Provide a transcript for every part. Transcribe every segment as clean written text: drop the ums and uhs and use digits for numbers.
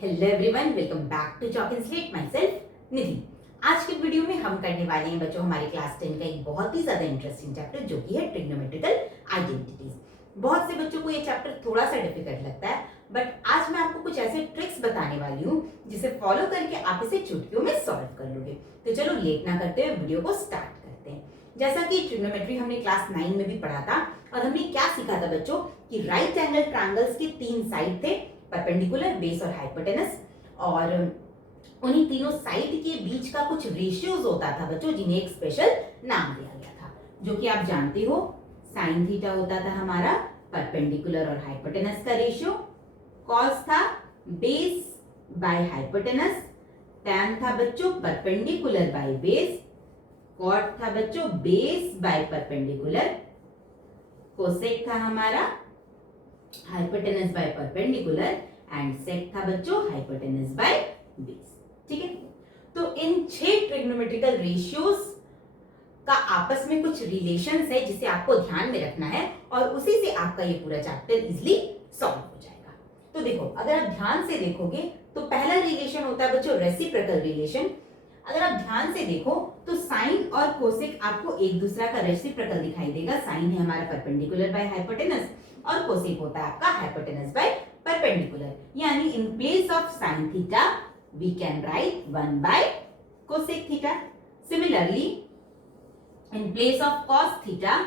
Hello everyone, welcome back to chalk and slate. Myself Nidhi. आज के video में हम करने वाले हैं बच्चों हमारे क्लास 10 का एक बहुत ही ज्यादा इंटरेस्टिंग चैप्टर जो कि है ट्रिग्नोमेट्रिकल आइडेंटिटीज। बहुत से बच्चों को ये चैप्टर थोड़ा सा डिफिकल्ट लगता है, बट आज मैं आपको कुछ ऐसे ट्रिक्स बताने वाली हूँ जिसे फॉलो करके आप इसे चुटकियों में सॉल्व कर लोगे। तो चलो लेट ना करते हुए वीडियो को स्टार्ट करते हैं। जैसा कि ट्रिग्नोमेट्री हमने क्लास 9 में भी पढ़ा था और हमने क्या सीखा था बच्चों कि राइट एंगल ट्रायंगल्स के 3 साइड थे, परपेंडिकुलर, बेस और हाइपोटेनस, और उन्हीं तीनों साइड के बीच का कुछ रेशियोज होता था बच्चों जिन्हें एक स्पेशल नाम दिया गया था, जो कि आप जानते हो। साइन थीटा होता था हमारा परपेंडिकुलर और हाइपोटेनस का रेशियो, कॉस था बेस बाय हाइपोटेनस, टैन था बच्चों परपेंडिकुलर बाय बेस, कॉट था बच्चों बेस बाय परपेंडिकुलर, कोसेक था हमारा हाइपोटेनस बाय परपेंडिकुलर एंड सेक था बच्चों हाइपोटेनस बाय बेस। ठीक है, तो इन 6 ट्रिग्नोमेट्रिकल रेशियोज का आपस में कुछ रिलेशंस है जिसे आपको ध्यान में रखना है और उसी से आपका ये पूरा चैप्टर इजीली सॉल्व हो जाएगा। तो देखो, अगर आप ध्यान से देखोगे तो पहला रिलेशन होता है बच्चों रेसिप्रोकल रिलेशन। अगर आप ध्यान से देखो तो साइन और कोसेक आपको एक दूसरा का रेसिप्रोकल दिखाई देगा। साइन है हमारा परपेंडिकुलर बाय हाइपोटेनस और कोसेक होता है आपका हाइपोटेनस बाय परपेंडिकुलर, यानी in place of sine theta we can write 1 by cosec theta. Similarly in place of cos theta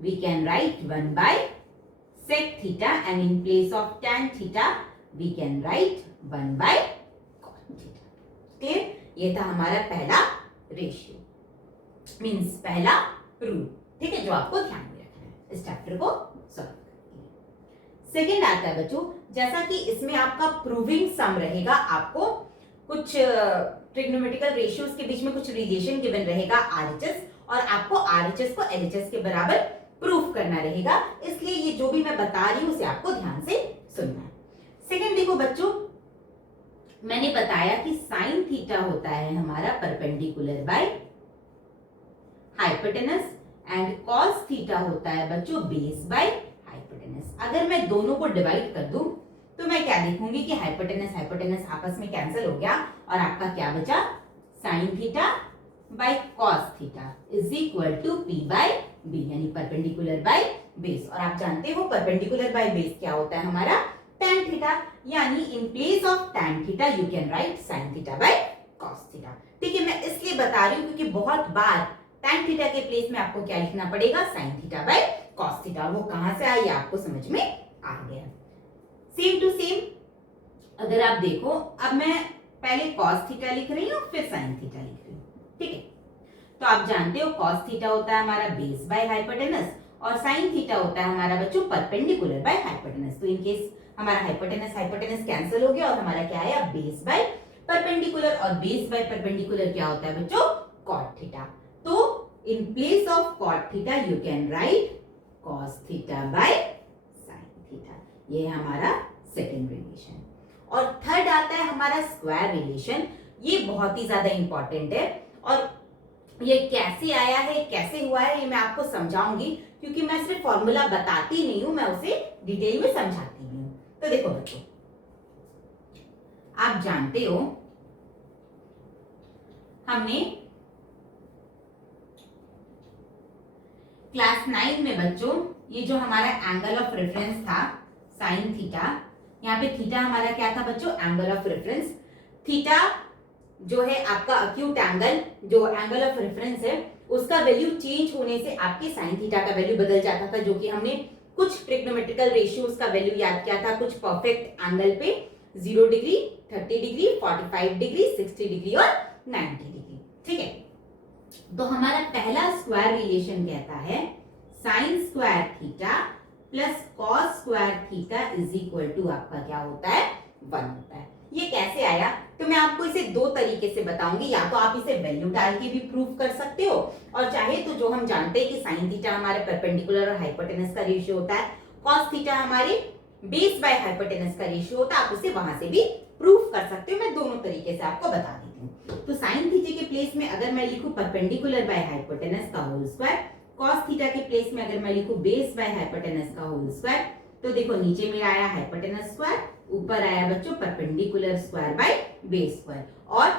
we can write 1 by sec theta and in place of tan theta we can write 1 by cot theta. Clear? ये था हमारा पहला ratio, means पहला rule. ठीक है, जो आपको ध्यान में रखना है इस चैप्टर को सॉल्व करके। सेकंड आता है बच्चों, जैसा कि इसमें आपका प्रूविंग सम रहेगा, आपको कुछ ट्रिग्नोमेट्रिकल रेशियोज के बीच में कुछ रिलेशन गिवन रहेगा आरएचएस, और आपको आरएचएस को एलएचएस के बराबर प्रूफ करना रहेगा। इसलिए ये जो भी मैं बता रही हूं उसे आपको ध्यान से सुनना है। सेकंड देखो बच्चों, मैंने बताया कि साइन थीटा होता है हमारा perpendicular by hypotenuse and cos theta होता है बच्चों बेस बाय हाइपोटेनस। अगर मैं दोनों को डिवाइड कर दूं तो मैं क्या देखूंगी कि हाइपोटेनस हाइपोटेनस आपस में कैंसिल हो गया और आपका क्या बचा, sine theta by cos theta is equal to P by B, यानी परपेंडिकुलर बाय बेस। और आप जानते हो परपेंडिकुलर बाय बेस क्या होता है हमारा, tan थीटा, यानी in place of tan theta you can write sin theta by cos theta. ठीक है, मैं इसलिए बता रही हूं क्योंकि बहुत बार tan थीटा के प्लेस में आपको क्या लिखना पड़ेगा, sin theta by cos theta. वो कहां से आई आपको समझ में आ गया। सेम टू सेम अगर आप देखो, अब मैं पहले cos थीटा लिख रही हूं फिर sin थीटा लिख रही हूं। ठीक है, तो आप जानते हो cos थीटा होता है हमारा बेस बाय हाइपोटेनस और sin थीटा होता है हमारा बच्चों परपेंडिकुलर बाय हाइपोटेनस। तो इन केस हमारा हाइपोटेनस हाइपोटेनस कैंसिल हो गया और हमारा क्या आया, बेस बाय परपेंडिकुलर, और बेस बाय परपेंडिकुलर क्या होता है बच्चों, cot थीटा। तो in place of cot theta you can write cos theta by sin theta. ये है हमारा सेकंड रिलेशन। और थर्ड आता है हमारा स्क्वायर रिलेशन। ये बहुत ही ज्यादा इंपॉर्टेंट है और ये कैसे आया है, कैसे हुआ है, ये मैं आपको समझाऊंगी, क्योंकि मैं सिर्फ फॉर्मूला बताती नहीं हूं, मैं उसे डिटेल में समझाती भी हूं। तो देखो बच्चों, आप जानते हो हमने क्लास 9 में बच्चों ये जो हमारा एंगल ऑफ रेफरेंस था साइन थीटा, यहाँ पे थीटा हमारा क्या था बच्चों, एंगल ऑफ रेफरेंस। थीटा जो है आपका अक्यूट एंगल, जो एंगल ऑफ रेफरेंस है, उसका वैल्यू चेंज होने से आपके साइन थीटा का वैल्यू बदल जाता था, जो कि हमने कुछ ट्रिग्नोमेट्रिकल रेशियोज का वैल्यू याद किया था। कुछ परफेक्ट एंगल पे 0 डिग्री, 30 डिग्री, 45 डिग्री, 60 डिग्री और 90 डिग्री। ठीक है, तो हमारा पहला स्क्वायर रिलेशन कहता है sine square theta plus cos square theta is equal to आपका क्या होता है, 1 होता है। ये कैसे आया, तो मैं आपको इसे दो तरीके से बताऊंगी। या तो आप इसे वैल्यू डाल के भी प्रूफ कर सकते हो, और चाहे तो जो हम जानते हैं कि साइन थीटा हमारे परपेंडिकुलर और हाइपोटेनस का रेशियो होता है, कॉस थीटा हमारे बेस बाय हाइपोटेनस का रेशियो होता है, आप उसे वहां से भी प्रूफ कर सकते हो। मैं दोनों तरीके से आपको बता देती हूँ। तो साइन थीटा के प्लेस में अगर मैं लिखूं परपेंडिकुलर बाय हाइपोटेनस का होल स्क्वायर, कॉस थीटा के प्लेस में अगर मैं लिखूं बेस बाय हाइपोटेनस का होल स्क्वायर, तो देखो नीचे मेरा आया हाइपोटेनस स्क्वायर ऊपर आया बच्चों perpendicular square by base square. और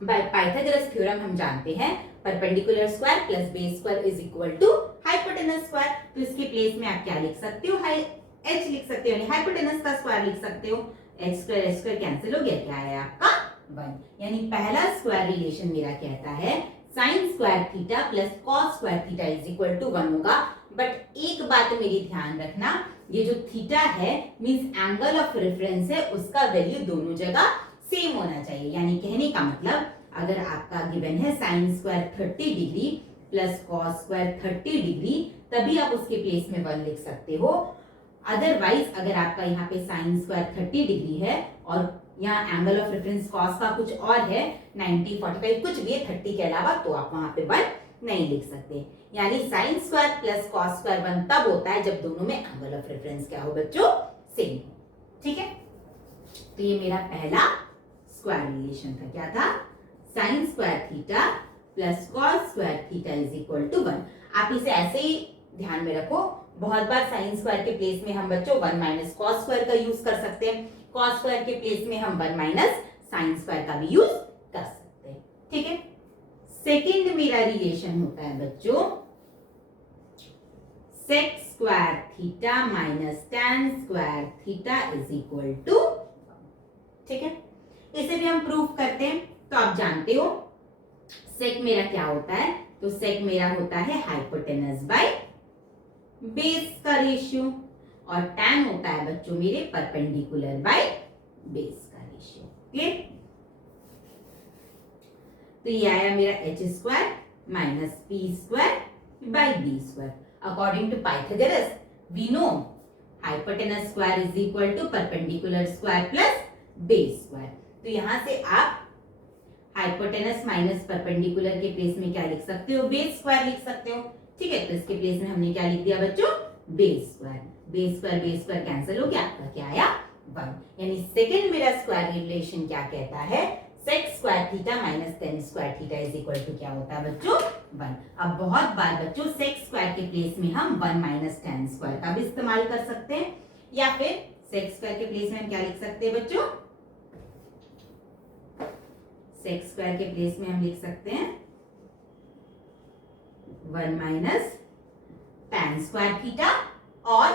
बाय पाइथागोरस थ्योरम हम जानते हैं perpendicular square plus base square is equal to hypotenuse square. तो इसके प्लेस में आप क्या लिख सकते हो, h लिख सकते हो, यानी हाइपोटेनस का स्क्वायर लिख सकते हो। h स्क्वायर कैंसिल हो गया, क्या आया आपका 1। यानी पहला स्क्वायर रिलेशन मेरा कहता है sine square theta plus cos square theta is equal to 1 होगा। बट एक बात मेरी ध्यान रखना, ये जो थीटा है मींस एंगल ऑफ रेफरेंस है, उसका वैल्यू दोनों जगह सेम होना चाहिए। यानी कहने का मतलब अगर आपका गिवन है sine square 30 degree plus cos square 30 degree, तभी आप उसके प्लेस में 1 लिख सकते हो। अदरवाइज अगर आपका यहाँ पे साइन स्क्वायर 30 डिग्री है और यहाँ एंगल ऑफ रेफरेंस कॉस का कुछ और है 90 45 कुछ भी 30 के अलावा, तो आप वहां पे 1 नहीं लिख सकते। यानी sign square plus cos square 1 तब होता है जब दोनों में एंगल ऑफ रेफरेंस क्या हो बच्चों, सेम हो। ठीक है, तो ये मेरा पहला स्क्वायर रिलेशन था, क्या था, sine square theta plus cos square theta is equal to 1। आप इसे ऐसे ही ध्यान में रखो, बहुत बार साइन स्क्वायर के प्लेस में हम बच्चों 1 माइनस कॉस स्क्वायर का यूज कर सकते हैं, कॉस स्क्वायर के प्लेस में हम 1 माइनस साइन स्क्वायर का भी यूज कर सकते हैं। ठीक है, सेकंड मेरा रिलेशन होता है बच्चों sec square theta minus tan square theta is equal to. ठीक है, इसे भी हम प्रूफ करते हैं। तो आप जानते हो सेक मेरा क्या होता है, तो सेक मेरा होता है हाइपोटेनस बाय बेस का रेशियो, और टैन होता है बच्चों मेरे परपेंडिकुलर बाय बेस का रेशियो। क्लियर, तो ये आया मेरा H square minus P square by B square. According to Pythagoras we know hypotenuse square is equal to perpendicular square plus base square. तो यहां से आप हाइपोटेनस माइनस परपेंडिकुलर के प्लेस में क्या लिख सकते हो, बेस स्क्वायर लिख सकते हो। ठीक है, तो इसके प्लेस में हमने क्या लिख दिया बच्चों, base square. Base square cancel हो गया, आपका क्या आया 1। यानी सेकंड मेरा स्क्वायर रिलेशन क्या कहता है, sec square theta minus tan square theta is equal to क्या होता है बच्चों 1। अब बहुत बार बच्चों सेक स्क्वायर के प्लेस में हम 1 माइनस टेन स्क्वायर का भी इस्तेमाल कर सकते हैं, या फिर सेक स्क्वायर के प्लेस में हम क्या लिख सकते हैं बच्चों, सेक स्क्वायर के प्लेस में हम लिख सकते हैं 1 माइनस टैन स्क्वायर थीटा, और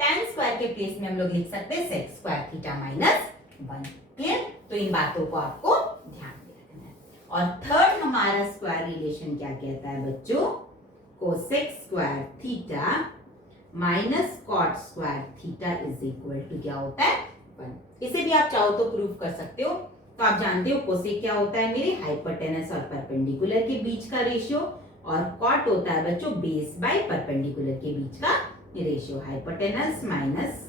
टैन स्क्वायर के प्लेस में हम लोग लिख सकते हैं sec square theta minus 1। Clear, तो इन बातों को आपको ध्यान में रखना है। और थर्ड हमारा स्क्वायर रिलेशन क्या कहता है बच्चों, cosec square theta minus cot square theta is equal to क्या होता है 1। इसे भी आप चाहो तो प्रूव कर सकते हो। तो आप जानते हो कोसेक क्या होता है मेरे हाइपोटेनस और परपेंडिकुलर के बीच का रेशियो, और कॉट होता है बच्चों बेस बाय परपेंडिकुलर के बीच का रेशियो। हाइपोटेनस माइनस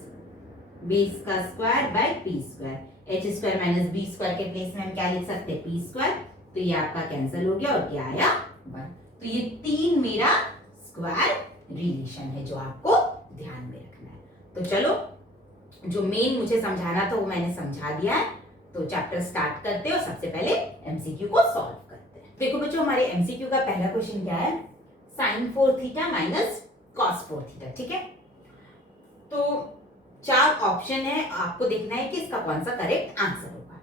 बेस का square by P square. H square minus B square के प्लेस में हम क्या लिख सकते हैं, पी स्क्वायर। तो ये आपका कैंसिल हो गया और क्या आया 1। तो ये 3 मेरा स्क्वायर रिलेशन है जो आपको ध्यान में रखना है। तो चलो, जो मेन मुझे समझाना था वो मैंने समझा दिया है। तो चैप्टर स्टार्ट करते हैं और सबसे पहले एमसीक्यू को सॉल्व करते हैं। देखो बच्चों, हमारे एमसीक्यू का पहला क्वेश्चन क्या है, sine 4 theta minus cos 4 theta. ठीक है, तो 4 ऑप्शन है, आपको देखना है कि इसका कौन सा करेक्ट आंसर होगा।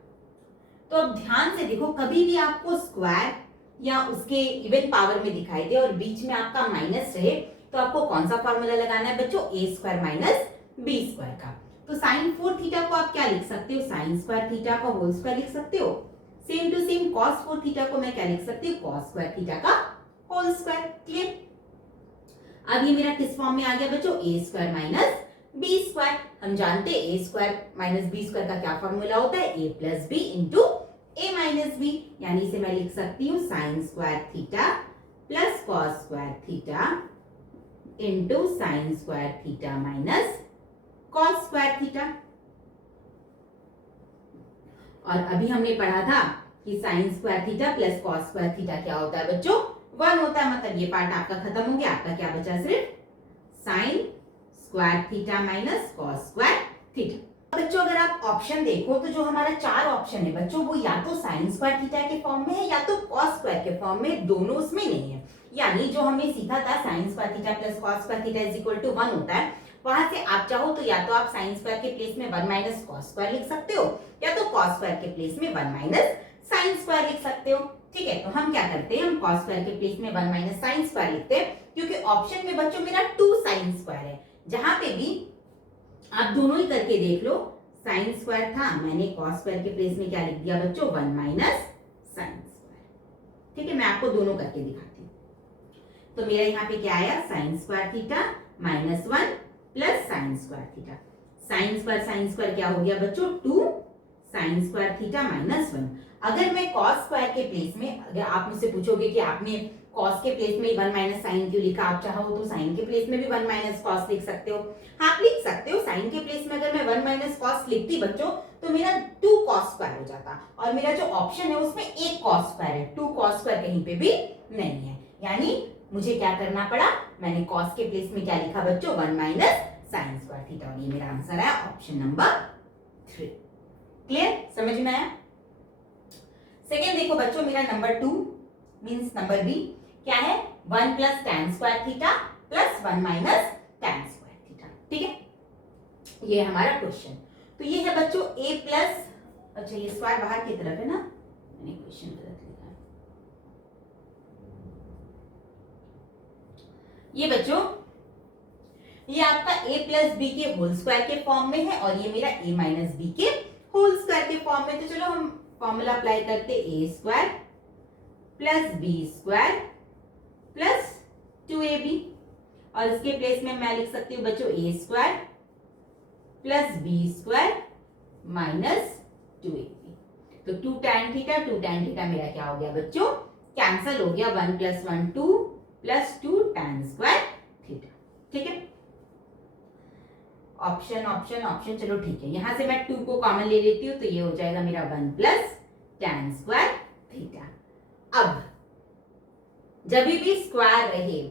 तो अब ध्यान से देखो, कभी भी आपको स्क्वायर या उसके इवन पावर में दिखाई दे और बीच में आपका माइनस रहे, तो आपको कौन सा फॉर्मूला लगाना है बच्चों, A square minus B square का। तो साइन 4 थीटा को आप क्या लिख सकते हो, साइन स्क्वायर थीटा का होल स्क्वायर लिख सकते हो। Same to same cos 4 theta को मैं क्या लिख सकती हूँ, कॉस स्क्वायर थीटा का होल स्क्वायर। क्लियर, अब ये मेरा किस फॉर्म में आ गया बच्चों, A square minus B square. हम जानते हैं A square minus B square का क्या फॉर्मूला होता है, A plus B into A minus B. यानी इसे मैं लिख सकती हूँ sine square theta plus cos square theta into sine square theta minus cos square theta. और अभी हमने पढ़ा था कि sign square theta plus cos square theta क्या होता है बच्चों, 1 होता है। मतलब ये पार्ट आपका खत्म हो गया, आपका क्या बचा, सिर्फ sign square theta minus cos square theta. बच्चों अगर आप ऑप्शन देखो तो जो हमारा 4 ऑप्शन है बच्चों, वो या तो साइन स्क्वायर थीटा के फॉर्म में है या तो कॉस स्क्वायर के फॉर्म में, दोनों उसमें नहीं है। यानी जो हमने सीखा था sine square theta plus cos square theta is equal to 1 होता है, वहां से आप चाहो तो या तो आप साइन स्क्वायर के प्लेस में 1 माइनस कॉस स्क्वायर लिख सकते हो, या तो कॉस स्क्वायर के प्लेस में 1 माइनस साइन स्क्वायर लिख सकते हो। ठीक है, तो हम क्या करते हैं, हम कॉस स्क्वायर के प्लेस में 1 माइनस साइन स्क्वायर लिखते हैं, क्योंकि ऑप्शन में बच्चों मेरा 2 साइन स्क्वायर है। जहां पे भी आप दोनों ही करके देख लो, साइन स्क्वायर था, मैंने कॉस स्क्वायर के प्लेस में क्या लिख दिया बच्चों, 1 माइनस साइन स्क्वायर। ठीक है, मैं आपको दोनों करके दिखाती हूँ। तो मेरा यहाँ पे क्या आया, sine square theta minus 1 plus sine square theta. Sine square क्या हो गया बच्चों, 2 साइन स्क्वायर थीटा माइनस 1। अगर मैं कॉस स्क्वायर के प्लेस में, अगर आप मुझसे पूछोगे कि आपने कॉस के प्लेस में 1 माइनस साइन क्यों लिखा, आप चाहो तो साइन के प्लेस में भी 1 माइनस कॉस लिख सकते हो। हाँ, आप लिख सकते हो। साइन के प्लेस में अगर मैं 1 माइनस कॉस लिखती बच्चों, तो मेरा 2 कॉस स्क्वायर हो जाता, और मेरा जो ऑप्शन है उसमें 1 कॉस स्क्वायर है, 2 कॉस स्क्वायर कहीं पे भी नहीं है। यानी मुझे क्या करना पड़ा, मैंने कॉस के प्लेस में क्या लिखा बच्चों, 1 माइनस साइन स्क्वायर थीटा, और ये मेरा आंसर है ऑप्शन नंबर 3। क्लियर, समझ में आया? सेकेंड देखो बच्चों, मेरा नंबर 2 मींस नंबर बी क्या है, 1 plus tan square theta plus 1 minus tan square theta. ठीक है, ये हमारा क्वेश्चन। तो ये है बच्चों a प्लस, अच्छा ये स्क्वायर बाहर की तरफ है ना, मैंने क्वेश्चन गलत लिखा है। ये बच्चों ये आपका a प्लस बी के होल स्क्वायर के फॉर्म में है, और ये मेरा a माइनस बी के होल स्क्वायर के फॉर्म में। तो चलो हम फॉर्मूला अप्लाई करते, A square plus B square plus 2ab, और इसके प्लेस में मैं लिख सकती हूँ बच्चों A square plus B square minus 2ab। तो 2 tan थीटा मेरा क्या हो गया बच्चों, कैंसल हो गया, 1 plus 1 2 plus 2 tan square theta. ठीक है, ऑप्शन चलो ठीक है, यहां से मैं 2 को कॉमन ले लेती हूँ, तो ये हो जाएगा मेरा 1 प्लस tan स्क्वायर थीटा। अब जब भी स्क्वायर रहे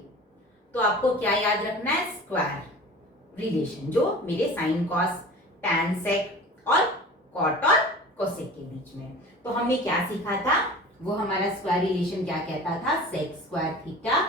तो आपको क्या याद रखना है, स्क्वायर रिलेशन, जो मेरे साइन कॉस tan सेक और कॉट और कोसेक के बीच में। तो हमने क्या सीखा था, वो हमारा स्क्वायर रिलेशन क्या कहता था, sec square theta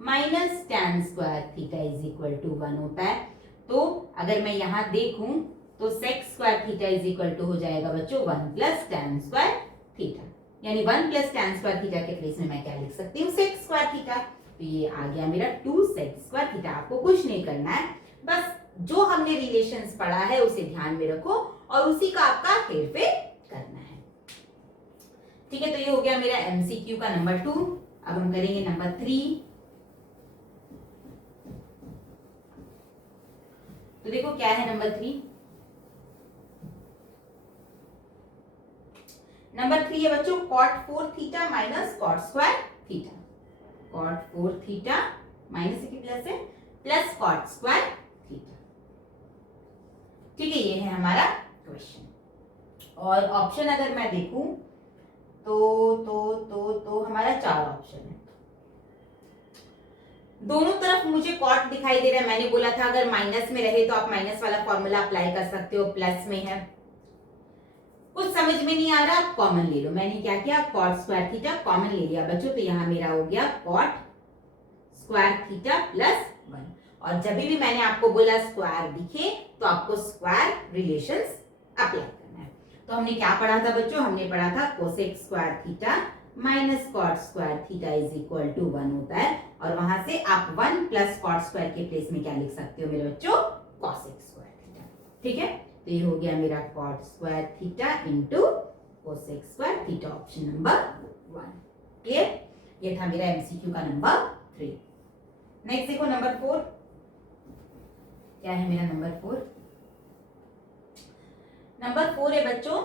minus tan square theta is equal to 1 होता है। तो अगर मैं यहां देखूं तो sec square theta is equal to हो जाएगा बच्चों 1 प्लस tan स्क्वायर थीटा, यानी 1 प्लस tan स्क्वायर थीटा के प्लेस में मैं क्या लिख सकती हूँ, सेक स्क्वायर थीटा। तो ये आ गया मेरा 2 सेक स्क्वायर थीटा। आपको कुछ नहीं करना है, बस जो हमने रिलेशंस पढ़ा है उसे ध्यान में रखो और उसी का आपका हेरफेर करना है। ठीक है, तो ये हो गया मेरा एमसीक्यू का नंबर 2। अब हम करेंगे नंबर 3। तो देखो क्या है नंबर 3। नंबर 3 है बच्चों cot 4 theta minus cot square theta. cot 4 theta minus की प्लस है प्लस cot स्क्वायर थीटा। ठीक है, ये है हमारा क्वेश्चन। और ऑप्शन अगर मैं देखूं तो हमारा 4 ऑप्शन है। दोनों तरफ मुझे कॉट दिखाई दे रहा है। मैंने बोला था अगर माइनस में रहे तो आप माइनस वाला फॉर्मूला अप्लाई कर सकते हो, प्लस में है कुछ समझ में नहीं आ रहा, आप कॉमन ले लो। मैंने क्या किया, कॉट स्क्वायर थीटा कॉमन ले लिया बच्चों, तो यहां मेरा हो गया कॉट स्क्वायर थीटा प्लस 1। और जब भी मैंने आपको बोला स्क्वायर दिखे तो आपको स्क्वायर रिलेशंस अप्लाई करना है। तो हमने क्या पढ़ा था बच्चों, हमने पढ़ा था cosec square theta minus cot square theta is equal to 1 होता है, और वहां से आप 1 प्लस कॉट स्क्वायर के प्लेस में क्या लिख सकते हो मेरे बच्चों, कोसेक स्क्वायर थीटा। ठीक है, तो ये हो गया मेरा cot square theta into cosec square theta, option number 1। Clear, ये था मेरा एमसीक्यू का नंबर 3। नेक्स्ट देखो नंबर 4। क्या है मेरा नंबर 4? नंबर 4 है बच्चों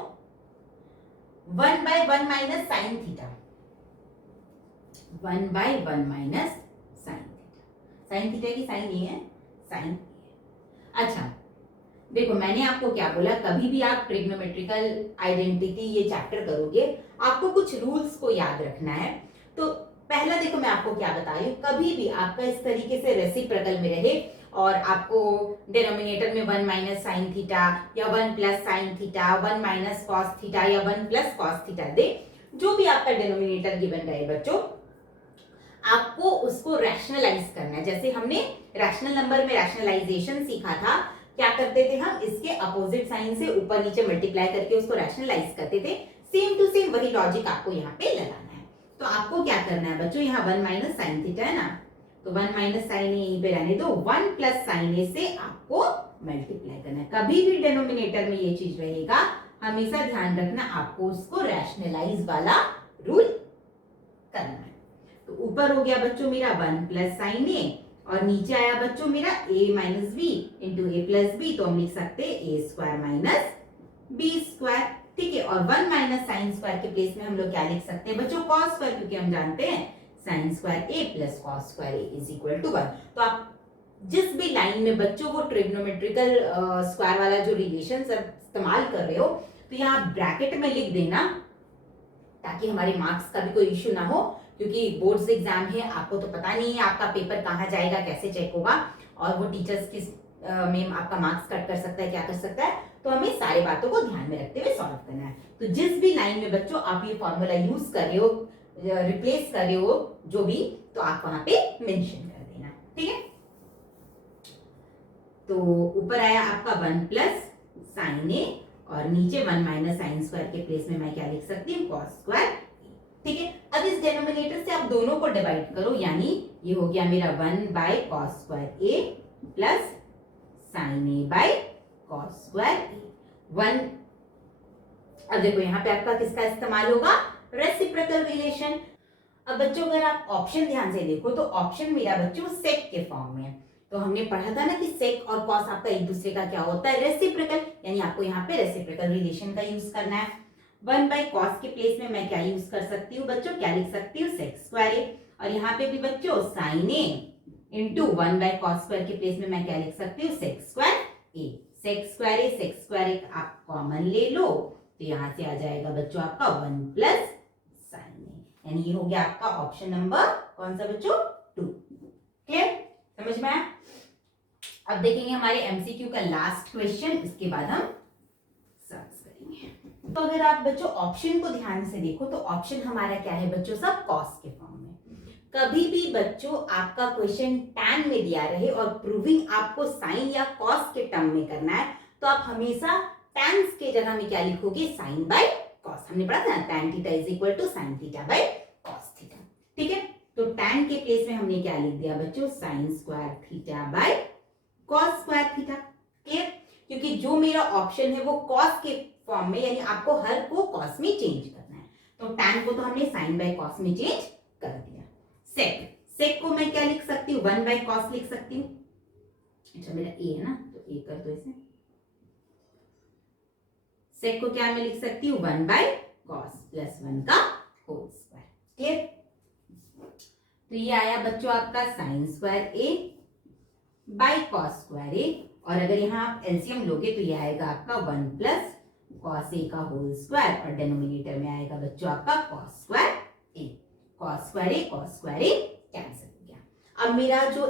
1/1 minus sine theta. 1/1 minus sine theta. Sine theta की साइन ये है, साइन। अच्छा देखो, मैंने आपको क्या बोला, कभी भी आप ट्रिग्नोमेट्रिकल आइडेंटिटी ये चैप्टर करोगे आपको कुछ रूल्स को याद रखना है। तो पहला देखो मैं आपको क्या बता रही हूँ, कभी भी आपका इस तरीके से रेसिप्रोकल में रहे और आपको डिनोमिनेटर में 1 माइनस साइन थीटा या 1 plus sine theta, 1 minus cos theta या 1 प्लस कॉस थीटा दे, जो भी आपका डिनोमिनेटर गिवन रहे बच्चों, आपको उसको रैशनलाइज करना है। जैसे हमने रैशनल नंबर में रैशनलाइजेशन सीखा था, क्या करते थे हम, इसके अपोजिट साइन से ऊपर नीचे मल्टीप्लाई करके उसको रैशनलाइज करते थे। सेम टू सेम वही लॉजिक आपको यहाँ पे लगाना है। तो आपको क्या करना है बच्चों, यहाँ 1 माइनस साइन थीटा है ना, तो 1 माइनस साइन ए यहीं पे रहने दो, 1 प्लस साइन ए से आपको मल्टीप्लाई करना है। कभी भी डिनोमिनेटर में ये चीज रहेगा, हमेशा ध्यान रखना आपको उसको रैशनलाइज वाला रूल करना है। तो ऊपर हो गया बच्चों मेरा 1 प्लस साइन ए, और नीचे आया बच्चों मेरा a minus B into A plus B, तो हम लिख सकते हैं A square minus B square, ठीक है। और 1 माइनस साइन स्क्वायर के प्लेस में हम लोग क्या लिख सकते हैं बच्चों, कॉस स्क्वायर, क्योंकि हम जानते हैं sine square A plus cos square A is equal to 1। तो आप जिस भी लाइन में बच्चों वो ट्रिग्नोमेट्रिकल स्क्वायर वाला जो रिलेशन इस्तेमाल कर रहे हो, तो यहाँ आप ब्रैकेट में लिख देना, ताकि हमारे मार्क्स का भी कोई इश्यू ना हो, क्योंकि बोर्ड्स एग्जाम है, आपको तो पता नहीं है आपका पेपर कहाँ जाएगा, कैसे चेक होगा, और वो टीचर्स किस में आपका मार्क्स कट कर सकता है, क्या कर सकता है। तो हमें सारी बातों को ध्यान में रखते हुए सॉल्व करना है। तो जिस भी लाइन में बच्चों आप ये फॉर्मूला यूज कर रहे हो, रिप्लेस कर रहे हो जो भी, तो आप वहां पे मेंशन कर देना, ठीक है। तो ऊपर आया आपका 1 प्लस साइन ए, और नीचे 1 माइनस साइन स्क्वायर के प्लेस में मैं क्या लिख सकती हूँ, कॉस स्क्वायर, ठीक है। अब इस डिनोमिनेटर से आप दोनों को डिवाइड करो, यानी ये हो गया मेरा 1 by cos square A plus sine A by cos square A. 1, अब देखो यहाँ पे आपका किसका इस्तेमाल होगा, रेसिप्रोकल रिलेशन। अब बच्चों अगर आप ऑप्शन ध्यान से देखो, तो ऑप्शन मेरा बच्चों सेक के फॉर्म में है। तो हमने पढ़ा था ना कि सेक और कॉस आपका एक दूसरे का क्या होता है, रेसिप्रोकल, यानी आपको यहाँ पे रेसिप्रोकल रिलेशन का यूज करना है। 1 बाई कॉस के प्लेस में मैं क्या यूज कर सकती हूँ बच्चों, क्या लिख सकती हूँ, सेक स्क्वायर ए, और यहाँ पे भी बच्चों sine A into 1 by cos square के प्लेस में मैं क्या लिख सकती हूँ, सेक square A. Sec square a आप कॉमन ले लो, तो यहाँ से आ जाएगा बच्चों आपका 1 प्लस साइन ए, यानी ये हो गया आपका ऑप्शन नंबर कौन सा बच्चों, 2। क्लियर, समझ में आया। अब देखेंगे हमारे एमसीक्यू का लास्ट क्वेश्चन, इसके बाद हम सर्च करेंगे। तो अगर आप बच्चों ऑप्शन को ध्यान से देखो, तो ऑप्शन हमारा क्या है बच्चों, सब कॉस के फॉर्म में। कभी भी बच्चों आपका क्वेश्चन टैन में दिया रहे और प्रूविंग आपको साइन या कॉस के टर्म में करना है, तो आप हमेशा टैन के जगह में क्या लिखोगे, साइन बाय कॉस। हमने पढ़ा था ना, tan theta is equal to sine theta by cos theta, ठीक है। तो टैन के प्लेस में हमने क्या लिख दिया बच्चों, sine square theta by cos square theta. Clear, क्योंकि जो मेरा ऑप्शन है वो कॉस के फॉर्म में, यानी आपको हर को कॉस में चेंज करना है। तो टैन को तो हमने साइन बाय कॉस में चेंज कर दिया। सेक को मैं क्या लिख सकती हूँ, 1 बाय कॉस लिख सकती हूँ। अच्छा मेरा ए है ना, तो ए कर दो इसे। सेक को क्या मैं लिख सकती हूँ, 1 बाय कॉस प्लस 1 का होल स्क्वायर। क्लियर, तो ये आया बच्चों आपका sine square A by cos square ए, और अगर यहाँ आप एलसीएम लोगे तो ये आएगा आपका 1 प्लस कॉस ए का होल स्क्वायर, और डिनोमिनेटर में आएगा बच्चों आपका कॉस स्क्वायर ए। कॉस स्क्वायर ए कैंसिल हो गया। अब मेरा जो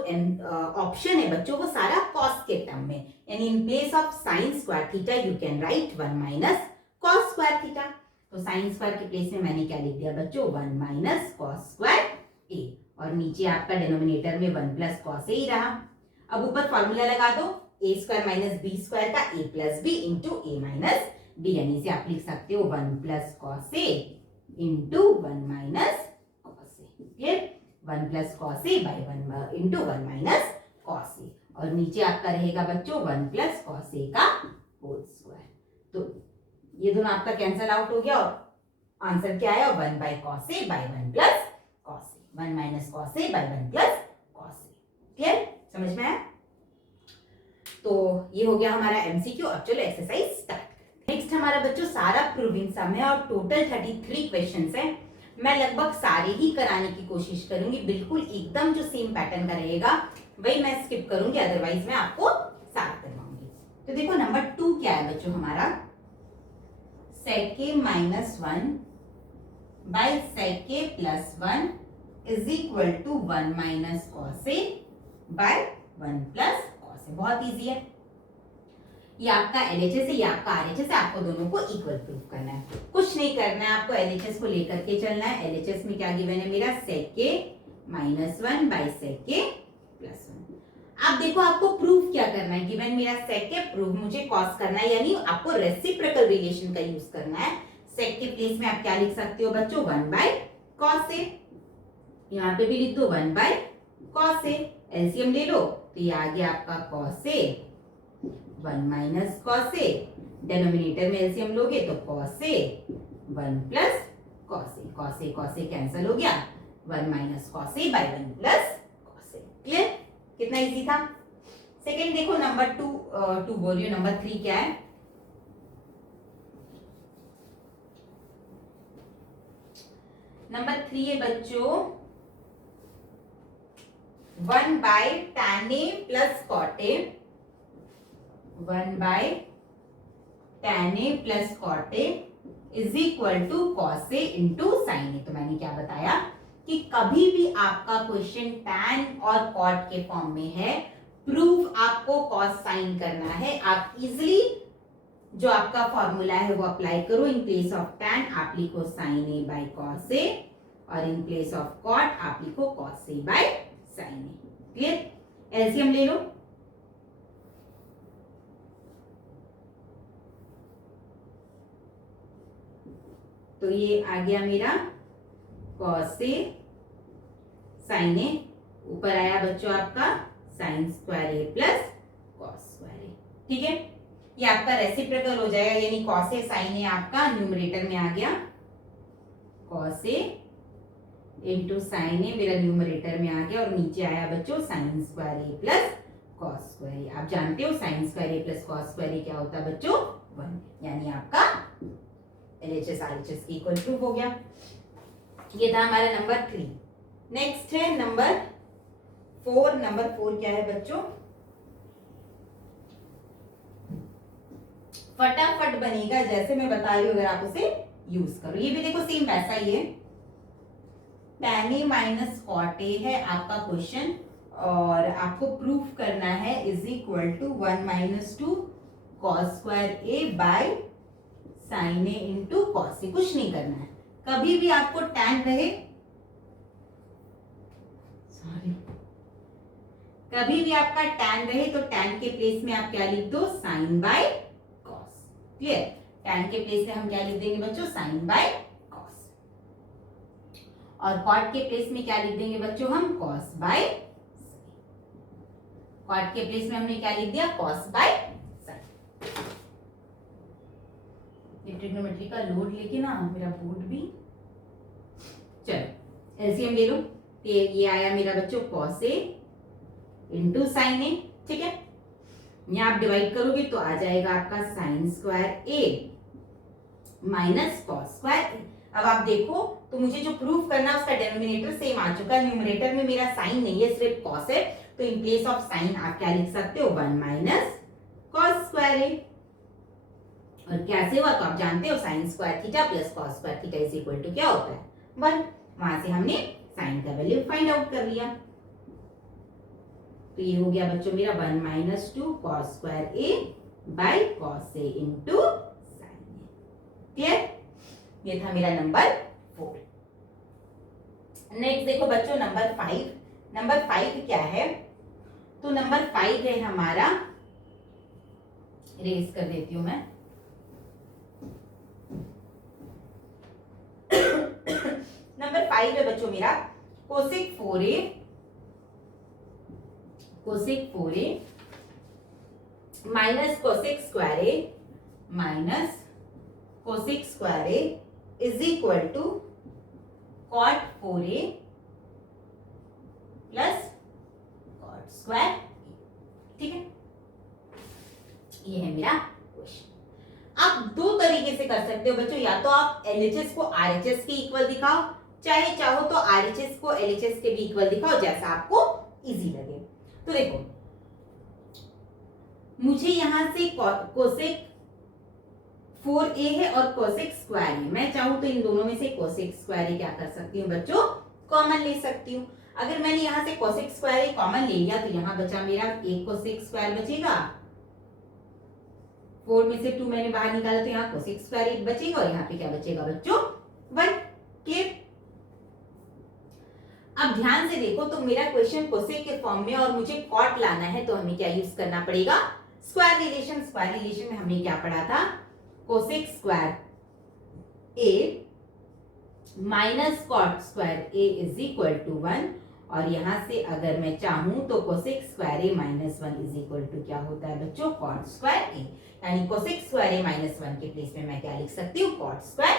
ऑप्शन है बच्चों वो सारा कॉस के टर्म में, यानी in place of sign square theta you can write 1 minus cos square theta. तो साइन स्क्वायर के प्लेस में मैंने क्या लिख दिया बच्चों, 1 माइनस कॉस स्क्वायर ए, और नीचे आपका डिनोमिनेटर में 1 प्लस कॉस ए ही रहा। अब ऊपर फॉर्मूला लगा दो, ए स्क्वायर माइनस बी स्क्वायर का ए प्लस बी इंटू ए माइनस बी, यानी से आप लिख सकते हो 1 plus cos A into 1 minus cos A. Clear, 1 plus cos A by 1 into 1 minus cos A, और नीचे आपका रहेगा बच्चों 1 प्लस कॉस ए का होल स्क्वायर। तो ये दोनों आपका कैंसल आउट हो गया, और आंसर क्या आया, 1 by cos A by 1 plus cos A, 1 minus cos A by 1 plus cos A. Clear, समझ में आया। तो ये हो गया हमारा एमसीक्यू। अब चलो एक्सरसाइज स्टार्ट। नेक्स्ट हमारा बच्चों सारा प्रूविंग सम है, और टोटल 33 क्वेश्चंस है। मैं लगभग सारे ही कराने की कोशिश करूंगी, बिल्कुल एकदम जो सेम पैटर्न का रहेगा वही मैं स्किप करूंगी, अदरवाइज मैं आपको सारा करवाऊंगी। तो देखो नंबर 2 क्या है बच्चों हमारा, sec A minus 1 by sec A plus 1 is equal to 1 minus cos A by 1 plus cos A. बहुत इजी है, ये आपका एलएचएस है, ये आपका आरएचएस है, आपको दोनों को इक्वल प्रूव करना है। कुछ नहीं करना है, आपको एलएचएस को लेकर के चलना है। एलएचएस में क्या गिवन है मेरा, सेक ए -1 बाई सेक के +1। अब देखो आपको प्रूफ क्या करना है, गिवन मेरा सेक के प्रूफ मुझे कॉस करना है, यानी आपको रेसिप्रोकल रिलेशन का यूज करना है। सेक के प्लेस में आप क्या लिख सकते हो बच्चों, 1 बाय कॉस ए, यहाँ पे भी लिख दो 1 बाय कॉस ए, एलसीएम ले लो तो ये आ गया आपका कॉस ए 1 माइनस कॉस ए, डिनोमिनेटर में एलसीएम लोगे तो cos A 1 plus cos A cancel हो गया, 1 minus cos A by 1 plus cos A. Clear, कितना इजी था। सेकंड देखो नंबर 2 बोल रही हूँ, नंबर 3 क्या है, नंबर 3 है बच्चों 1 by tan a plus cot a, 1 by tan a plus cot a is equal to cos a into sin a। तो मैंने क्या बताया कि कभी भी आपका क्वेश्चन tan और cot के फॉर्म में है, प्रूफ आपको cos sin करना है, आप इजिली जो आपका फॉर्मूला है वो अप्लाई करो। इन प्लेस ऑफ tan आप लिखो sin a by cos a और इन प्लेस ऑफ cot आप लिखो cos a by sin a। Clear, LCM ले लो, तो ये आ गया मेरा cos a sin a, ऊपर आया बच्चों आपका sin square a plus cos square a। ठीक है, ये आपका रेसिप्रोकल हो जाएगा, यानी cos a sin a आपका न्यूमरेटर में आ गया, cos a इंटू साइन ए मेरा न्यूमरेटर में आ गया, और नीचे आया बच्चों sine square A plus cos square a. आप जानते हो साइन स्क्वायर ए प्लस कॉस स्क्वायर ए क्या होता है बच्चों, 1, यानी आपका एलएचएस आरएचएस की इक्वल प्रूफ हो गया। ये था हमारा नंबर 3। नेक्स्ट है नंबर 4। नंबर 4 क्या है बच्चों, फटाफट बनेगा जैसे मैं बता रही हूँ, अगर आप उसे यूज करो। ये भी देखो सेम वैसा ही है, tan a minus cot A है आपका क्वेश्चन, और आपको प्रूफ करना है is equal to 1 minus 2 cos square A by sine A into cos A. कुछ नहीं करना है, कभी भी आपको tan रहे, कभी भी आपका tan रहे तो tan के प्लेस में आप क्या लिख दो, sine by cos. Clear, tan के प्लेस में हम क्या लिख देंगे बच्चों, साइन बाय कॉस, और कॉट के प्लेस में क्या लिख देंगे बच्चों हम, कॉस बाय, कॉट के प्लेस में हमने क्या लिख दिया, कॉस बाय साइन। ये ट्रिग्नोमेट्री का लोड लेके ना मेरा बोर्ड भी, चलो एलसीएम ले लो, ये आया मेरा बच्चों cos A into sign a. ठीक है, यहां आप डिवाइड करोगे तो आ जाएगा आपका साइन स्क्वायर ए माइनस कॉस स्क्वायर ए। अब आप देखो तो मुझे जो प्रूफ करना है उसका डिनोमिनेटर सेम आ चुका है, न्यूमरेटर में मेरा साइन नहीं है, सिर्फ कॉस है, तो इन प्लेस ऑफ साइन आप क्या लिख सकते हो, 1 माइनस कॉस स्क्वायर ए। और कैसे हुआ तो आप जानते हो, sine square theta plus cos square theta is equal to क्या होता है, 1। वहां से हमने साइन का वैल्यू फाइंड आउट कर लिया, तो ये हो गया बच्चों मेरा 1 minus 2 cos square A by cos A into sign A. Clear, ये था मेरा नंबर 4। नेक्स्ट देखो बच्चों नंबर 5। नंबर 5 क्या है, तो नंबर 5 है हमारा, इरेज कर देती हूं मैं, नंबर 5 है बच्चों मेरा cosec 4a minus cosec square A minus cosec square A is equal to cot 4a plus cot square. ठीक है, ये है मेरा क्वेश्चन। आप दो तरीके से कर सकते हो बच्चों, या तो आप एलएचएस को आरएचएस के इक्वल दिखाओ, चाहे चाहो तो आरएचएस को एलएचएस के भी इक्वल दिखाओ, जैसा आपको इजी लगे। तो देखो मुझे यहां से कोसेक 4a है और कोसेक स्क्वायर है, मैं चाहूं तो इन दोनों में से कोसेक स्क्वायर क्या कर सकती हूँ बच्चों, कॉमन ले सकती हूँ। अगर मैंने यहां से कोसेक स्क्वायर कॉमन ले लिया तो यहां बचा मेरा एक कोसेक स्क्वायर बचेगा, 4 में से 2 मैंने बाहर निकाला तो यहाँ कोसेक स्क्वायर बचेगा, और यहाँ पे क्या बचेगा बच्चों, 1। क्लियर, अब ध्यान से देखो, तो मेरा क्वेश्चन कोसेक के फॉर्म में और मुझे कॉट लाना है, तो हमें क्या यूज करना पड़ेगा, स्क्वायर रिलेशन। स्क्वायर रिलेशन में हमने क्या पढ़ा था, cosec square A minus cot square A is equal to 1, और यहां से अगर मैं चाहूं तो cosec square A minus 1 is equal to क्या होता है बच्चों, कॉट स्क्वायर ए। यानी कोसेक स्क्वायर ए माइनस 1 के प्लेस में मैं क्या लिख सकती हूँ, कॉट स्क्वायर